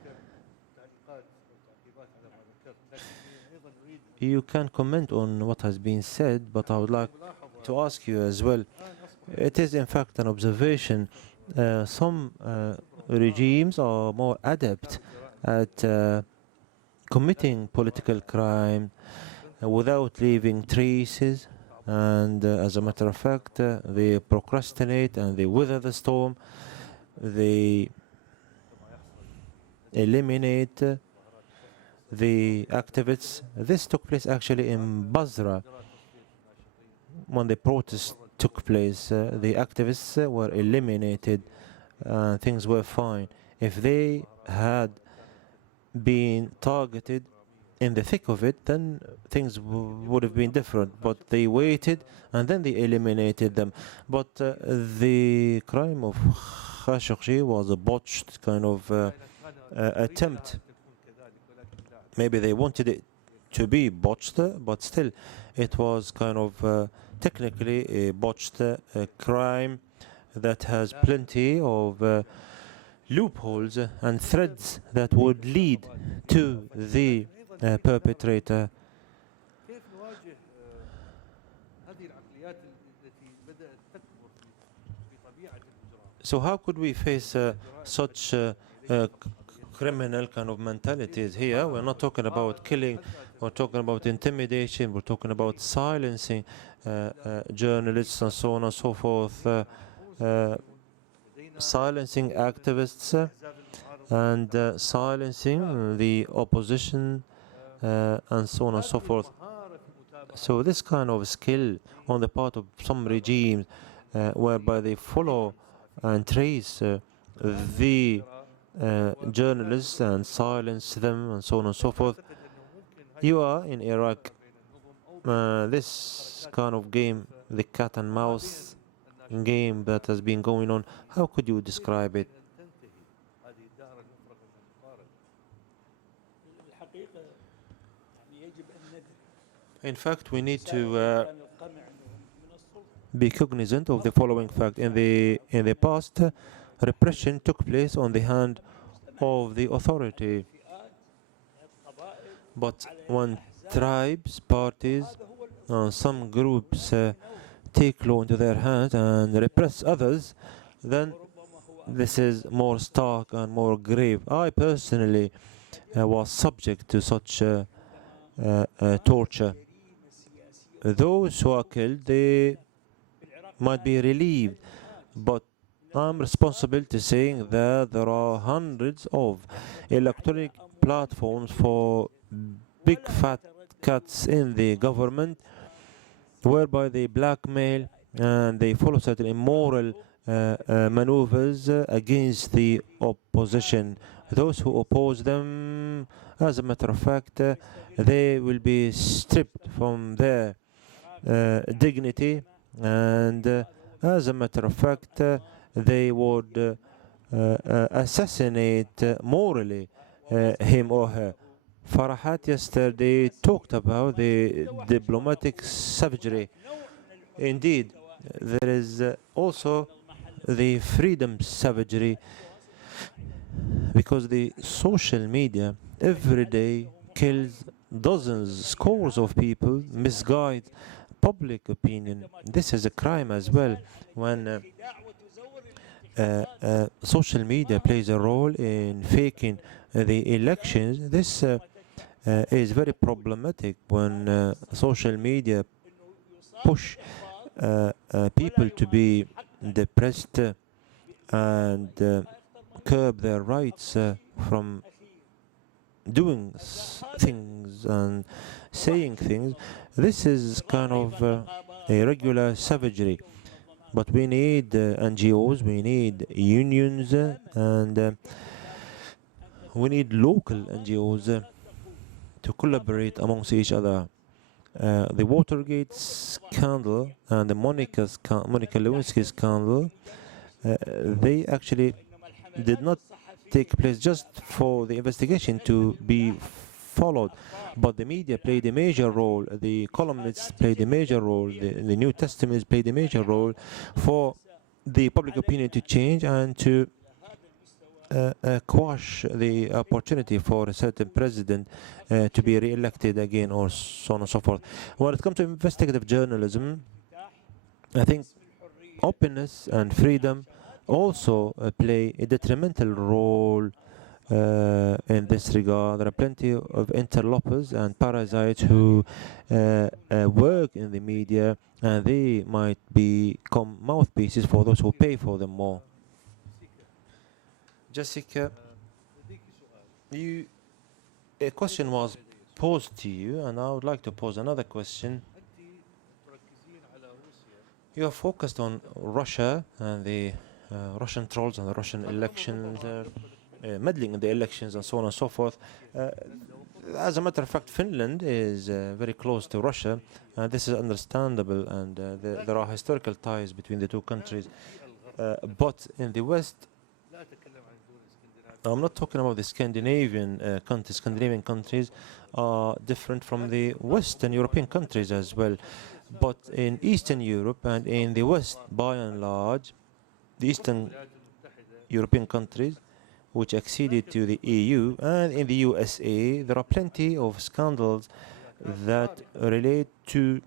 تعليقات أو تعقيبات على ما ذكرت، لكن أيضا أريد you can comment on what has been said, but I would like to ask you as well. It is in fact an observation. Some regimes are more adept at committing political crime without leaving traces, and as a matter of fact, they procrastinate and they weather the storm. They eliminate the activists. This took place actually in Basra. When the protests took place, the activists were eliminated. Things were fine. If they had been targeted in the thick of it, then things would have been different. But they waited and then they eliminated them. But the crime of Khashoggi was a botched kind of attempt. Maybe they wanted it to be botched, but still it was kind of technically a botched crime that has plenty of loopholes and threads that would lead to the perpetrator. كيف نواجه هذه العقليات التي بدأت تكبر في طبيعة الإجرام؟ So how could we face such criminal kind of mentalities here? We're not talking about killing, we're talking about intimidation, we're talking about silencing journalists and so on and so forth, silencing activists and silencing the opposition and so on and so forth. So this kind of skill on the part of some regimes whereby they follow and trace the journalists and silence them and so on and so forth. You are in Iraq. This kind of game, the cat and mouse game that has been going on, how could you describe it? In fact, we need to be cognizant of the following fact. In the past, repression took place on the hand of the authority. But when tribes, parties, and some groups take law into their hands and repress others, then this is more stark and more grave. I personally was subject to such torture. Those who are killed, they might be relieved, but I'm responsible to saying that there are hundreds of electronic platforms for big fat cats in the government, whereby they blackmail and they follow certain immoral maneuvers against the opposition. Those who oppose them, as a matter of fact, they will be stripped from their dignity, and as a matter of fact, they would assassinate morally him or her. Farahat yesterday talked about the diplomatic savagery. Indeed, there is also the freedom savagery, because the social media every day kills dozens, scores of people, misguides public opinion. This is a crime as well. When social media plays a role in faking the elections, this is very problematic. When social media push people to be depressed and curb their rights from doing things and saying things, this is kind of a regular savagery. But we need NGOs, we need unions, and we need local NGOs to collaborate amongst each other. The Watergate scandal and the Monica Lewinsky scandal, they actually did not take place just for the investigation to be followed, but the media played a major role, the columnists played a major role, the New Testaments played a major role for the public opinion to change and to quash the opportunity for a certain president to be re-elected again, or so on and so forth. When it comes to investigative journalism, I think openness and freedom also play a detrimental role in this regard. There are plenty of interlopers and parasites who work in the media, and they might become mouthpieces for those who pay for them more. Jessica, a question was posed to you, and I would like to pose another question. You are focused on Russia and the Russian trolls and the Russian elections, meddling in the elections and so on and so forth. As a matter of fact, Finland is very close to Russia, and this is understandable, and there are historical ties between the two countries. But in the West, I'm not talking about the Scandinavian countries. Scandinavian countries are different from the Western European countries as well. But in Eastern Europe and in the West, by and large, the Eastern European countries, which acceded to the EU, and in the USA, there are plenty of scandals that relate to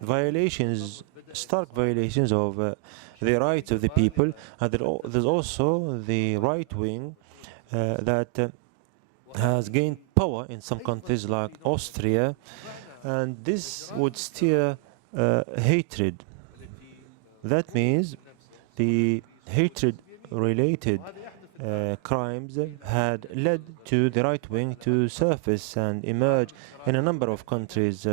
violations, stark violations of the rights of the people, and there's also the right wing that has gained power in some countries like Austria, and this would steer hatred. That means the hatred-related crimes had led to the right wing to surface and emerge in a number of countries,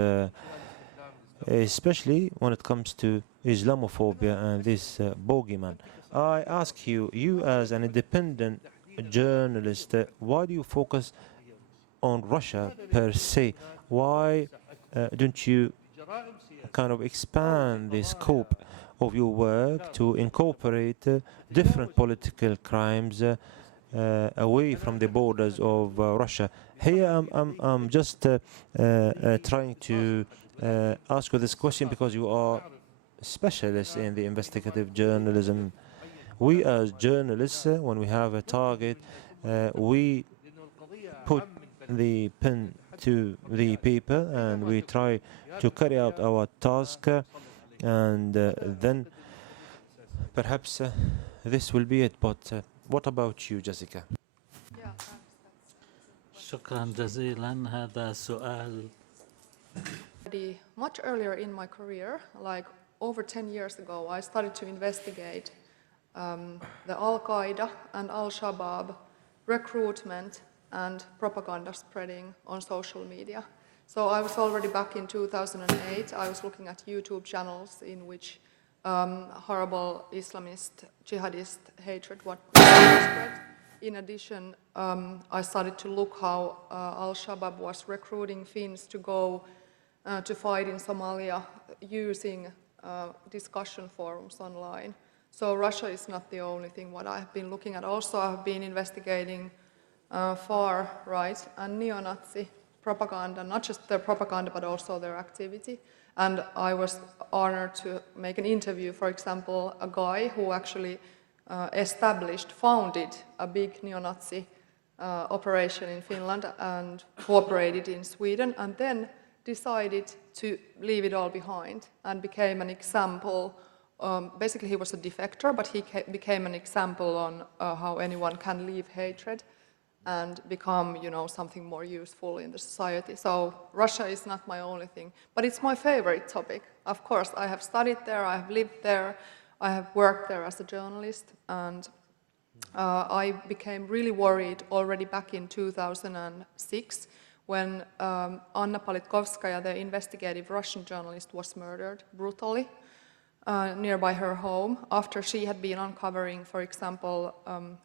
especially when it comes to Islamophobia and this bogeyman. I ask you, you as an independent journalist, why do you focus on Russia per se? Why don't you kind of expand the scope of your work to incorporate different political crimes away from the borders of Russia? Here I'm just trying to ask you this question because you are specialists in the investigative journalism. We as journalists, when we have a target, we put the pen to the paper and we try to carry out our task, and then perhaps this will be it. But what about you, Jessica? Yeah, شكرا جزيلا. هذا سؤال much earlier in my career, like over 10 years ago, I started to investigate the Al-Qaeda and Al-Shabaab recruitment and propaganda spreading on social media. So I was already back in 2008, I was looking at YouTube channels in which horrible Islamist, jihadist hatred was spread. In addition, I started to look how Al-Shabaab was recruiting Finns to go to fight in Somalia using discussion forums online. So Russia is not the only thing what I've been looking at. Also, I've been investigating far right and neo-Nazi propaganda, not just their propaganda, but also their activity. And I was honored to make an interview, for example, a guy who actually founded a big neo-Nazi operation in Finland and cooperated in Sweden, and then decided to leave it all behind and became an example. Basically, he was a defector, but he became an example on how anyone can leave hatred and become, you know, something more useful in the society. So Russia is not my only thing, but it's my favorite topic. Of course, I have studied there, I have lived there, I have worked there as a journalist, and I became really worried already back in 2006 when Anna Politkovskaya, the investigative Russian journalist, was murdered brutally nearby her home after she had been uncovering, for example,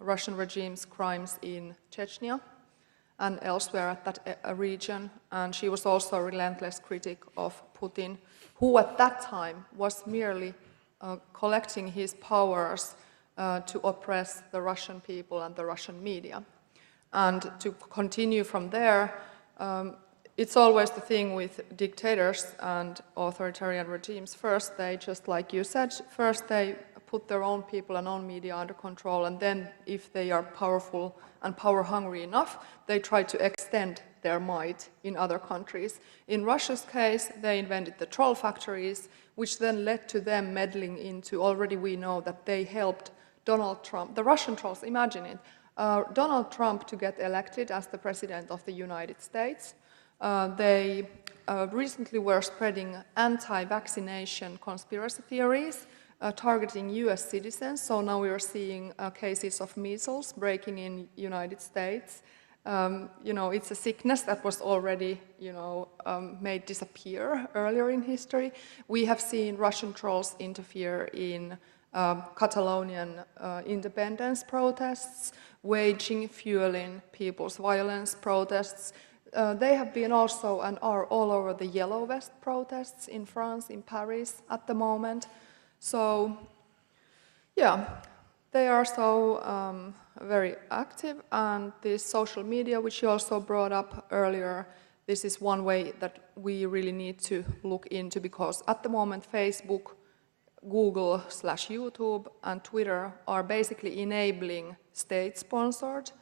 Russian regime's crimes in Chechnya and elsewhere at that region. And she was also a relentless critic of Putin, who at that time was merely collecting his powers to oppress the Russian people and the Russian media. And to continue from there, it's always the thing with dictators and authoritarian regimes. First, they, just like you said, first they put their own people and own media under control, and then if they are powerful and power hungry enough, they try to extend their might in other countries. In Russia's case, they invented the troll factories, which then led to them meddling into, already we know that they helped Donald Trump, the Russian trolls, imagine it, Donald Trump to get elected as the president of the United States. They recently were spreading anti-vaccination conspiracy theories targeting US citizens. So now we are seeing cases of measles breaking in United States. You know, it's a sickness that was already, you know, made disappear earlier in history. We have seen Russian trolls interfere in Catalonian independence protests, waging, fueling people's violence protests. They have been also and are all over the Yellow Vest protests in France, in Paris at the moment. So, yeah, they are so very active, and this social media, which you also brought up earlier, this is one way that we really need to look into, because at the moment Facebook, Google/YouTube and Twitter are basically enabling state-sponsored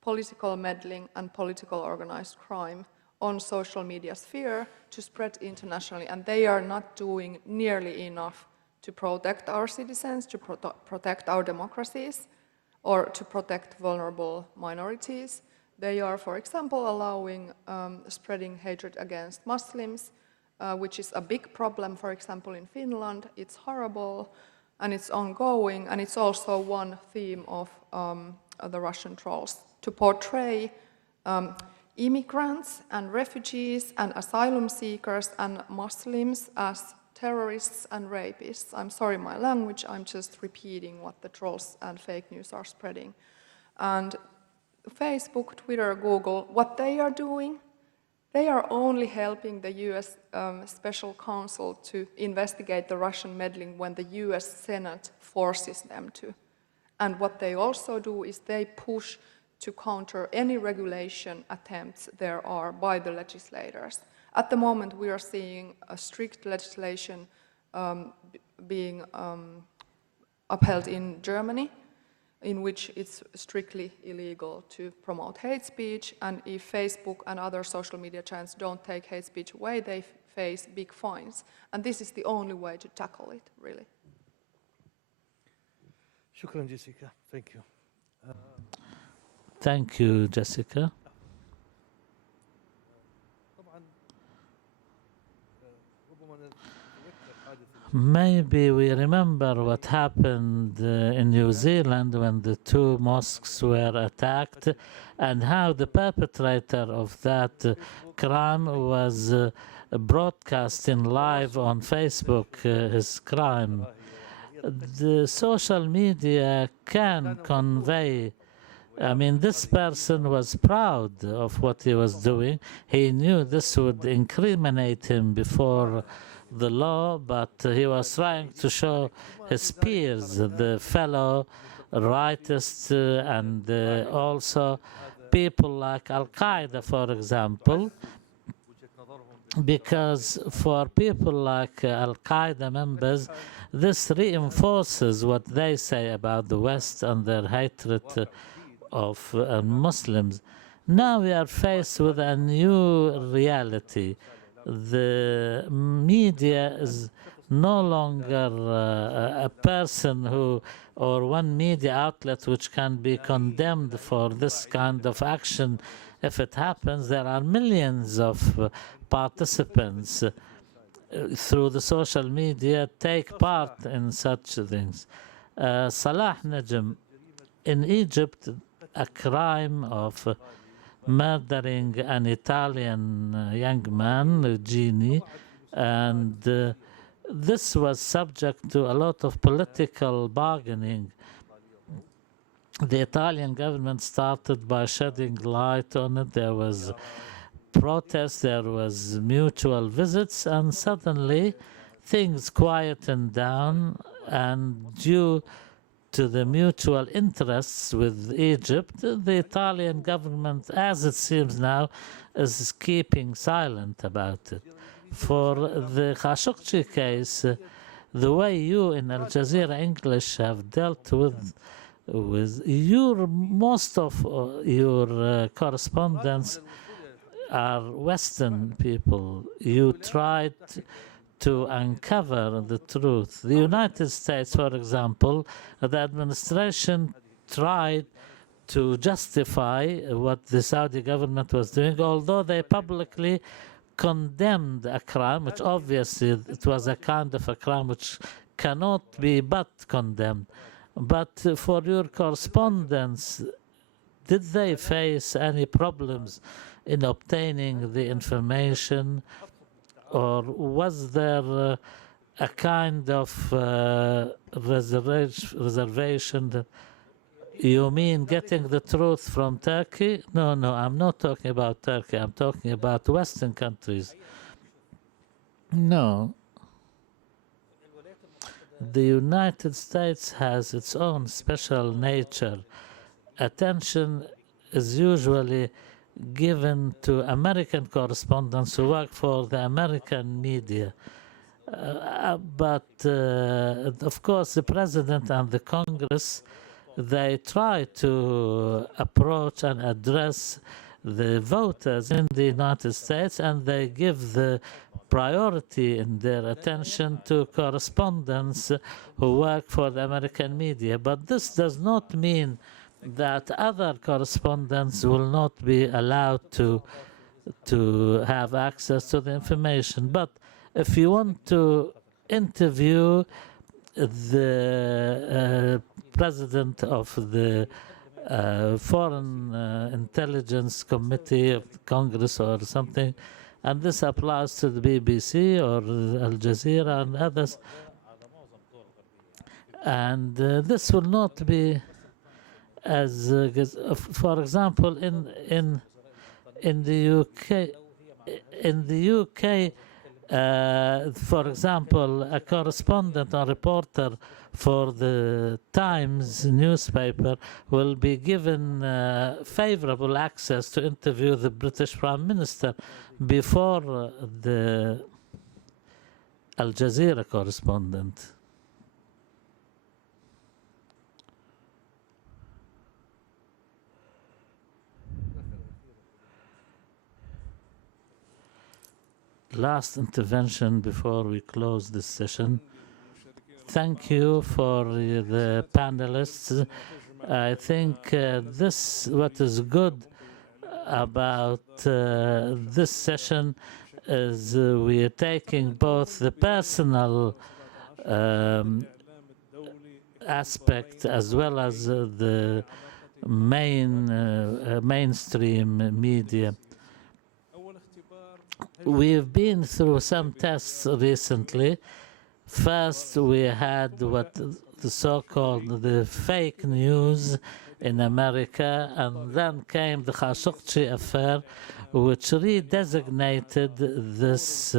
political meddling and political organized crime on social media sphere to spread internationally, and they are not doing nearly enough to protect our citizens, to protect our democracies, or to protect vulnerable minorities. They are, for example, allowing spreading hatred against Muslims, which is a big problem, for example, in Finland. It's horrible, and it's ongoing, and it's also one theme of the Russian trolls, to portray immigrants and refugees and asylum seekers and Muslims as terrorists and rapists. I'm sorry, my language, I'm just repeating what the trolls and fake news are spreading. And Facebook, Twitter, Google, what they are doing, they are only helping the US Special Counsel to investigate the Russian meddling when the US Senate forces them to. And what they also do is they push to counter any regulation attempts there are by the legislators. At the moment, we are seeing a strict legislation being upheld in Germany, in which it's strictly illegal to promote hate speech, and if Facebook and other social media giants don't take hate speech away, they face big fines. And this is the only way to tackle it, really. شكرا جيسيكا. Thank you. Thank you, Jessica. Maybe we remember what happened in New Zealand when the two mosques were attacked, and how the perpetrator of that crime was broadcasting live on Facebook his crime. The social media can convey. I mean, this person was proud of what he was doing. He knew this would incriminate him before the law, but he was trying to show his peers, the fellow rightists, and also people like Al-Qaeda, for example, because for people like Al-Qaeda members, this reinforces what they say about the West and their hatred of Muslims. Now we are faced with a new reality. The media is no longer a person who, or one media outlet which can be condemned for this kind of action. If it happens, there are millions of participants through the social media take part in such things. Salah NEGM, in Egypt, a crime of murdering an Italian young man, Gini, and this was subject to a lot of political bargaining. The Italian government started by shedding light on it. There was protest, there was mutual visits, and suddenly things quietened down, and due to the mutual interests with Egypt, the Italian government, as it seems now, is keeping silent about it. For the Khashoggi case, the way you in Al Jazeera English have dealt with most of your correspondents are Western people. You tried to uncover the truth. The United States, for example, the administration tried to justify what the Saudi government was doing, although they publicly condemned a crime, which obviously it was a kind of a crime which cannot be but condemned. But for your correspondence, did they face any problems in obtaining the information, or was there a kind of reservation that you mean getting the truth from Turkey? No, I'm not talking about Turkey. I'm talking about Western countries. No. The United States has its own special nature. Attention is usually given to American correspondents who work for the American media. But of course, the President and the Congress, they try to approach and address the voters in the United States, and they give the priority in their attention to correspondents who work for the American media. But this does not mean that other correspondents will not be allowed to have access to the information. But if you want to interview the president of the Foreign Intelligence Committee of Congress or something, and this applies to the BBC or Al Jazeera and others, and this will not be as for example in the UK, for example, a correspondent or reporter for the Times newspaper will be given favorable access to interview the British Prime Minister before the Al Jazeera correspondent. Last intervention before we close this session. Thank you for the panelists. I think what is good about this session is we are taking both the personal aspect as well as the mainstream media. We've been through some tests recently. First, we had what the so-called the fake news in America, and then came the Khashoggi affair, which redesignated this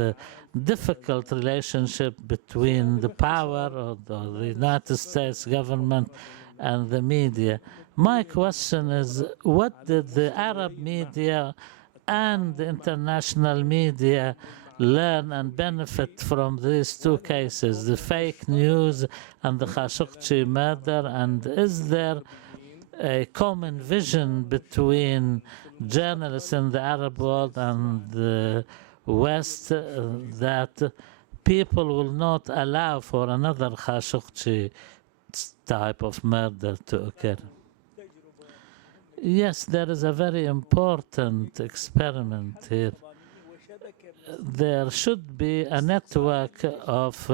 difficult relationship between the power of the United States government and the media. My question is, what did the Arab media and the international media learn and benefit from these two cases, the fake news and the Khashoggi murder? And is there a common vision between journalists in the Arab world and the West that people will not allow for another Khashoggi type of murder to occur? Yes, there is a very important experiment here. There should be a network of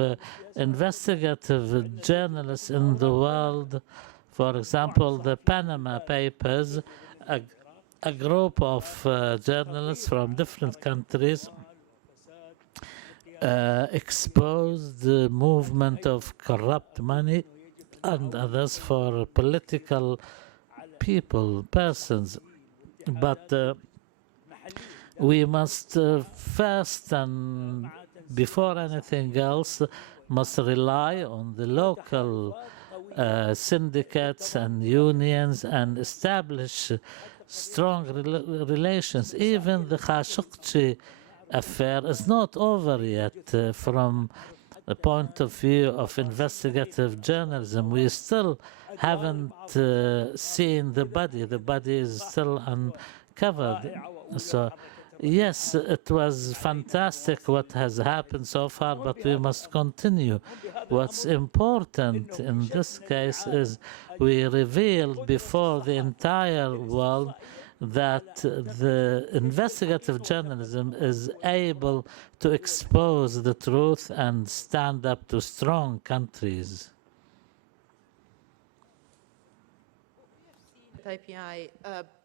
investigative journalists in the world. For example, the Panama Papers, a group of journalists from different countries exposed the movement of corrupt money and others for political persons. But we must first and before anything else must rely on the local syndicates and unions and establish strong relations. Even the Khashoggi affair is not over yet. From the point of view of investigative journalism, we still haven't seen the body. The body is still uncovered. So, yes, it was fantastic what has happened so far, but we must continue. What's important in this case is we revealed before the entire world that the investigative journalism is able to expose the truth and stand up to strong countries. At IPI,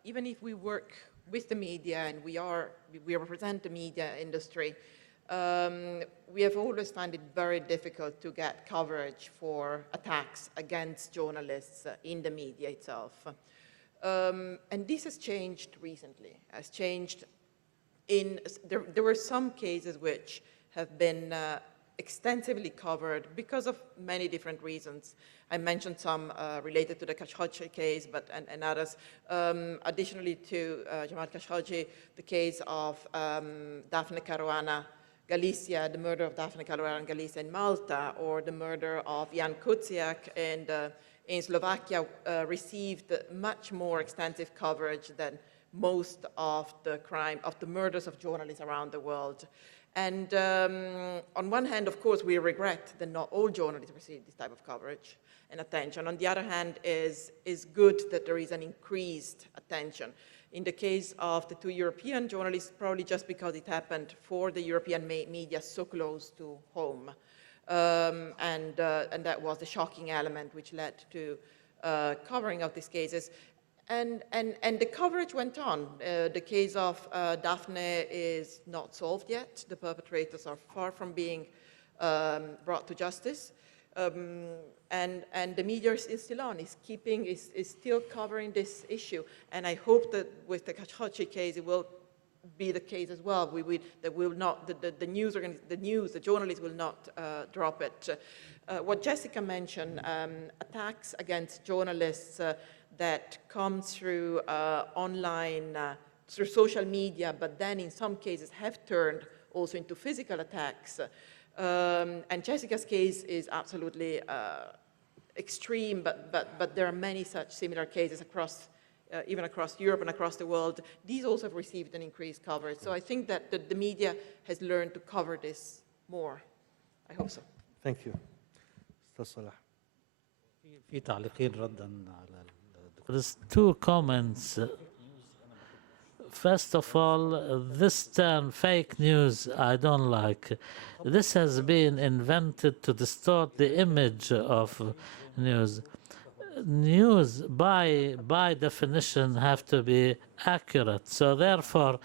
even if we work with the media and we represent the media industry, we have always found it very difficult to get coverage for attacks against journalists in the media itself. And this has changed recently, there were some cases which have been extensively covered because of many different reasons. I mentioned some related to the Khashoggi case, and others. Additionally to Jamal Khashoggi, the case of Daphne Caruana Galizia, the murder of Daphne Caruana Galizia in Malta, or the murder of Jan Kuciak in Slovakia received much more extensive coverage than most of the murders of journalists around the world. And on one hand, of course, we regret that not all journalists receive this type of coverage and attention. On the other hand, is good that there is an increased attention. In the case of the two European journalists, probably just because it happened for the European media so close to home. And that was the shocking element which led to covering of these cases. And the coverage went on. The case of Daphne is not solved yet. The perpetrators are far from being brought to justice. And the media is still on, is still covering this issue. And I hope that with the Khashoggi case, it will be the case as well. The journalists will not drop it. What Jessica mentioned, attacks against journalists that come through online, through social media, but then in some cases have turned also into physical attacks. And Jessica's case is absolutely extreme, but there are many such similar cases across, even across Europe and across the world. These also have received an increased coverage. So I think that the media has learned to cover this more. I hope so. Thank you. Ustaz Salah. في تعليقين ردا على There's two comments. First of all, this term fake news I don't like. This has been invented to distort the image of news. News by definition have to be accurate. So therefore,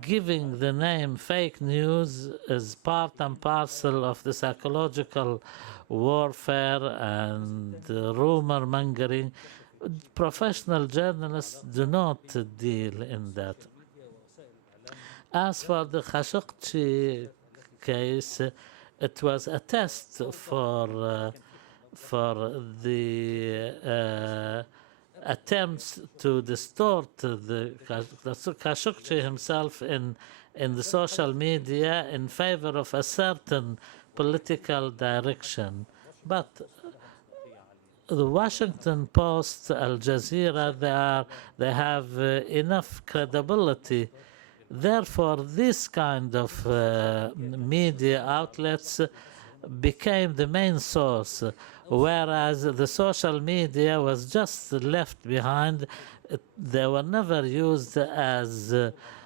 giving the name fake news is part and parcel of the psychological warfare and rumor mongering. Professional journalists do not deal in that. As for the Khashoggi case, it was a test for the attempts to distort the Khashoggi himself in the social media in favor of a certain political direction. But the Washington Post, Al Jazeera, they have enough credibility. Therefore, this kind of media outlets became the main source, whereas the social media was just left behind. They were never used as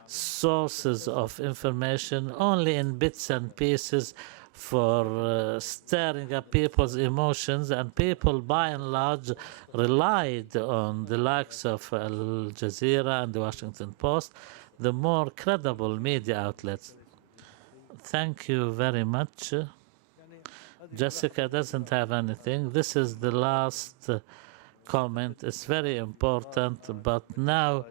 sources of information, only in bits and pieces for stirring up people's emotions, and people by and large relied on the likes of Al Jazeera and the Washington Post, the more credible media outlets. Thank you very much. Jessica doesn't have anything. This is the last comment. It's very important, but now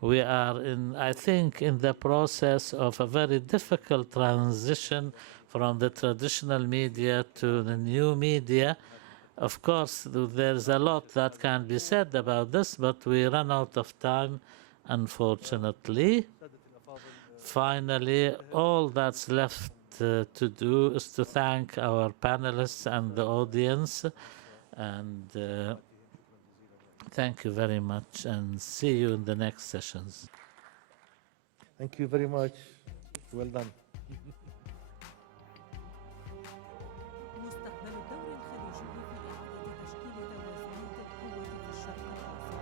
we are I think, in the process of a very difficult transition from the traditional media to the new media. Of course, there's a lot that can be said about this, but we run out of time, unfortunately. Finally, all that's left to do is to thank our panelists and the audience, and thank you very much, and see you in the next sessions. Thank you very much. Well done. مستقبل الدور الخليجي في إعادة تشكيل توازنات القوة في الشرق الأوسط.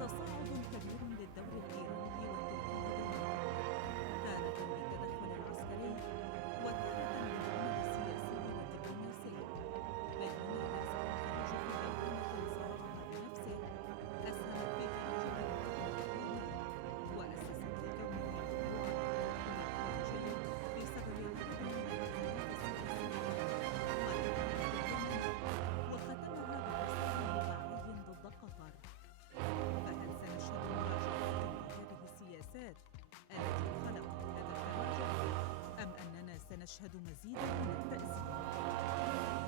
تصاعد كبير للدور الإيراني والتركي تارة بالتدخل العسكري وتارة بالعمل السياسي والدبلوماسي، بينما يسعى الخليج في أنظمة صاغها بنفسه أسهمت في تراجع الوضع الإقليمي وأسست لكونه بسبب عدد من الأزمات وختمها بتصريح رباعي ضد قطر. فهل سنشهد مراجعة لهذه السياسات التي خلقت هذا التراجع، أم أننا سنشهد مزيدا من التأزيم؟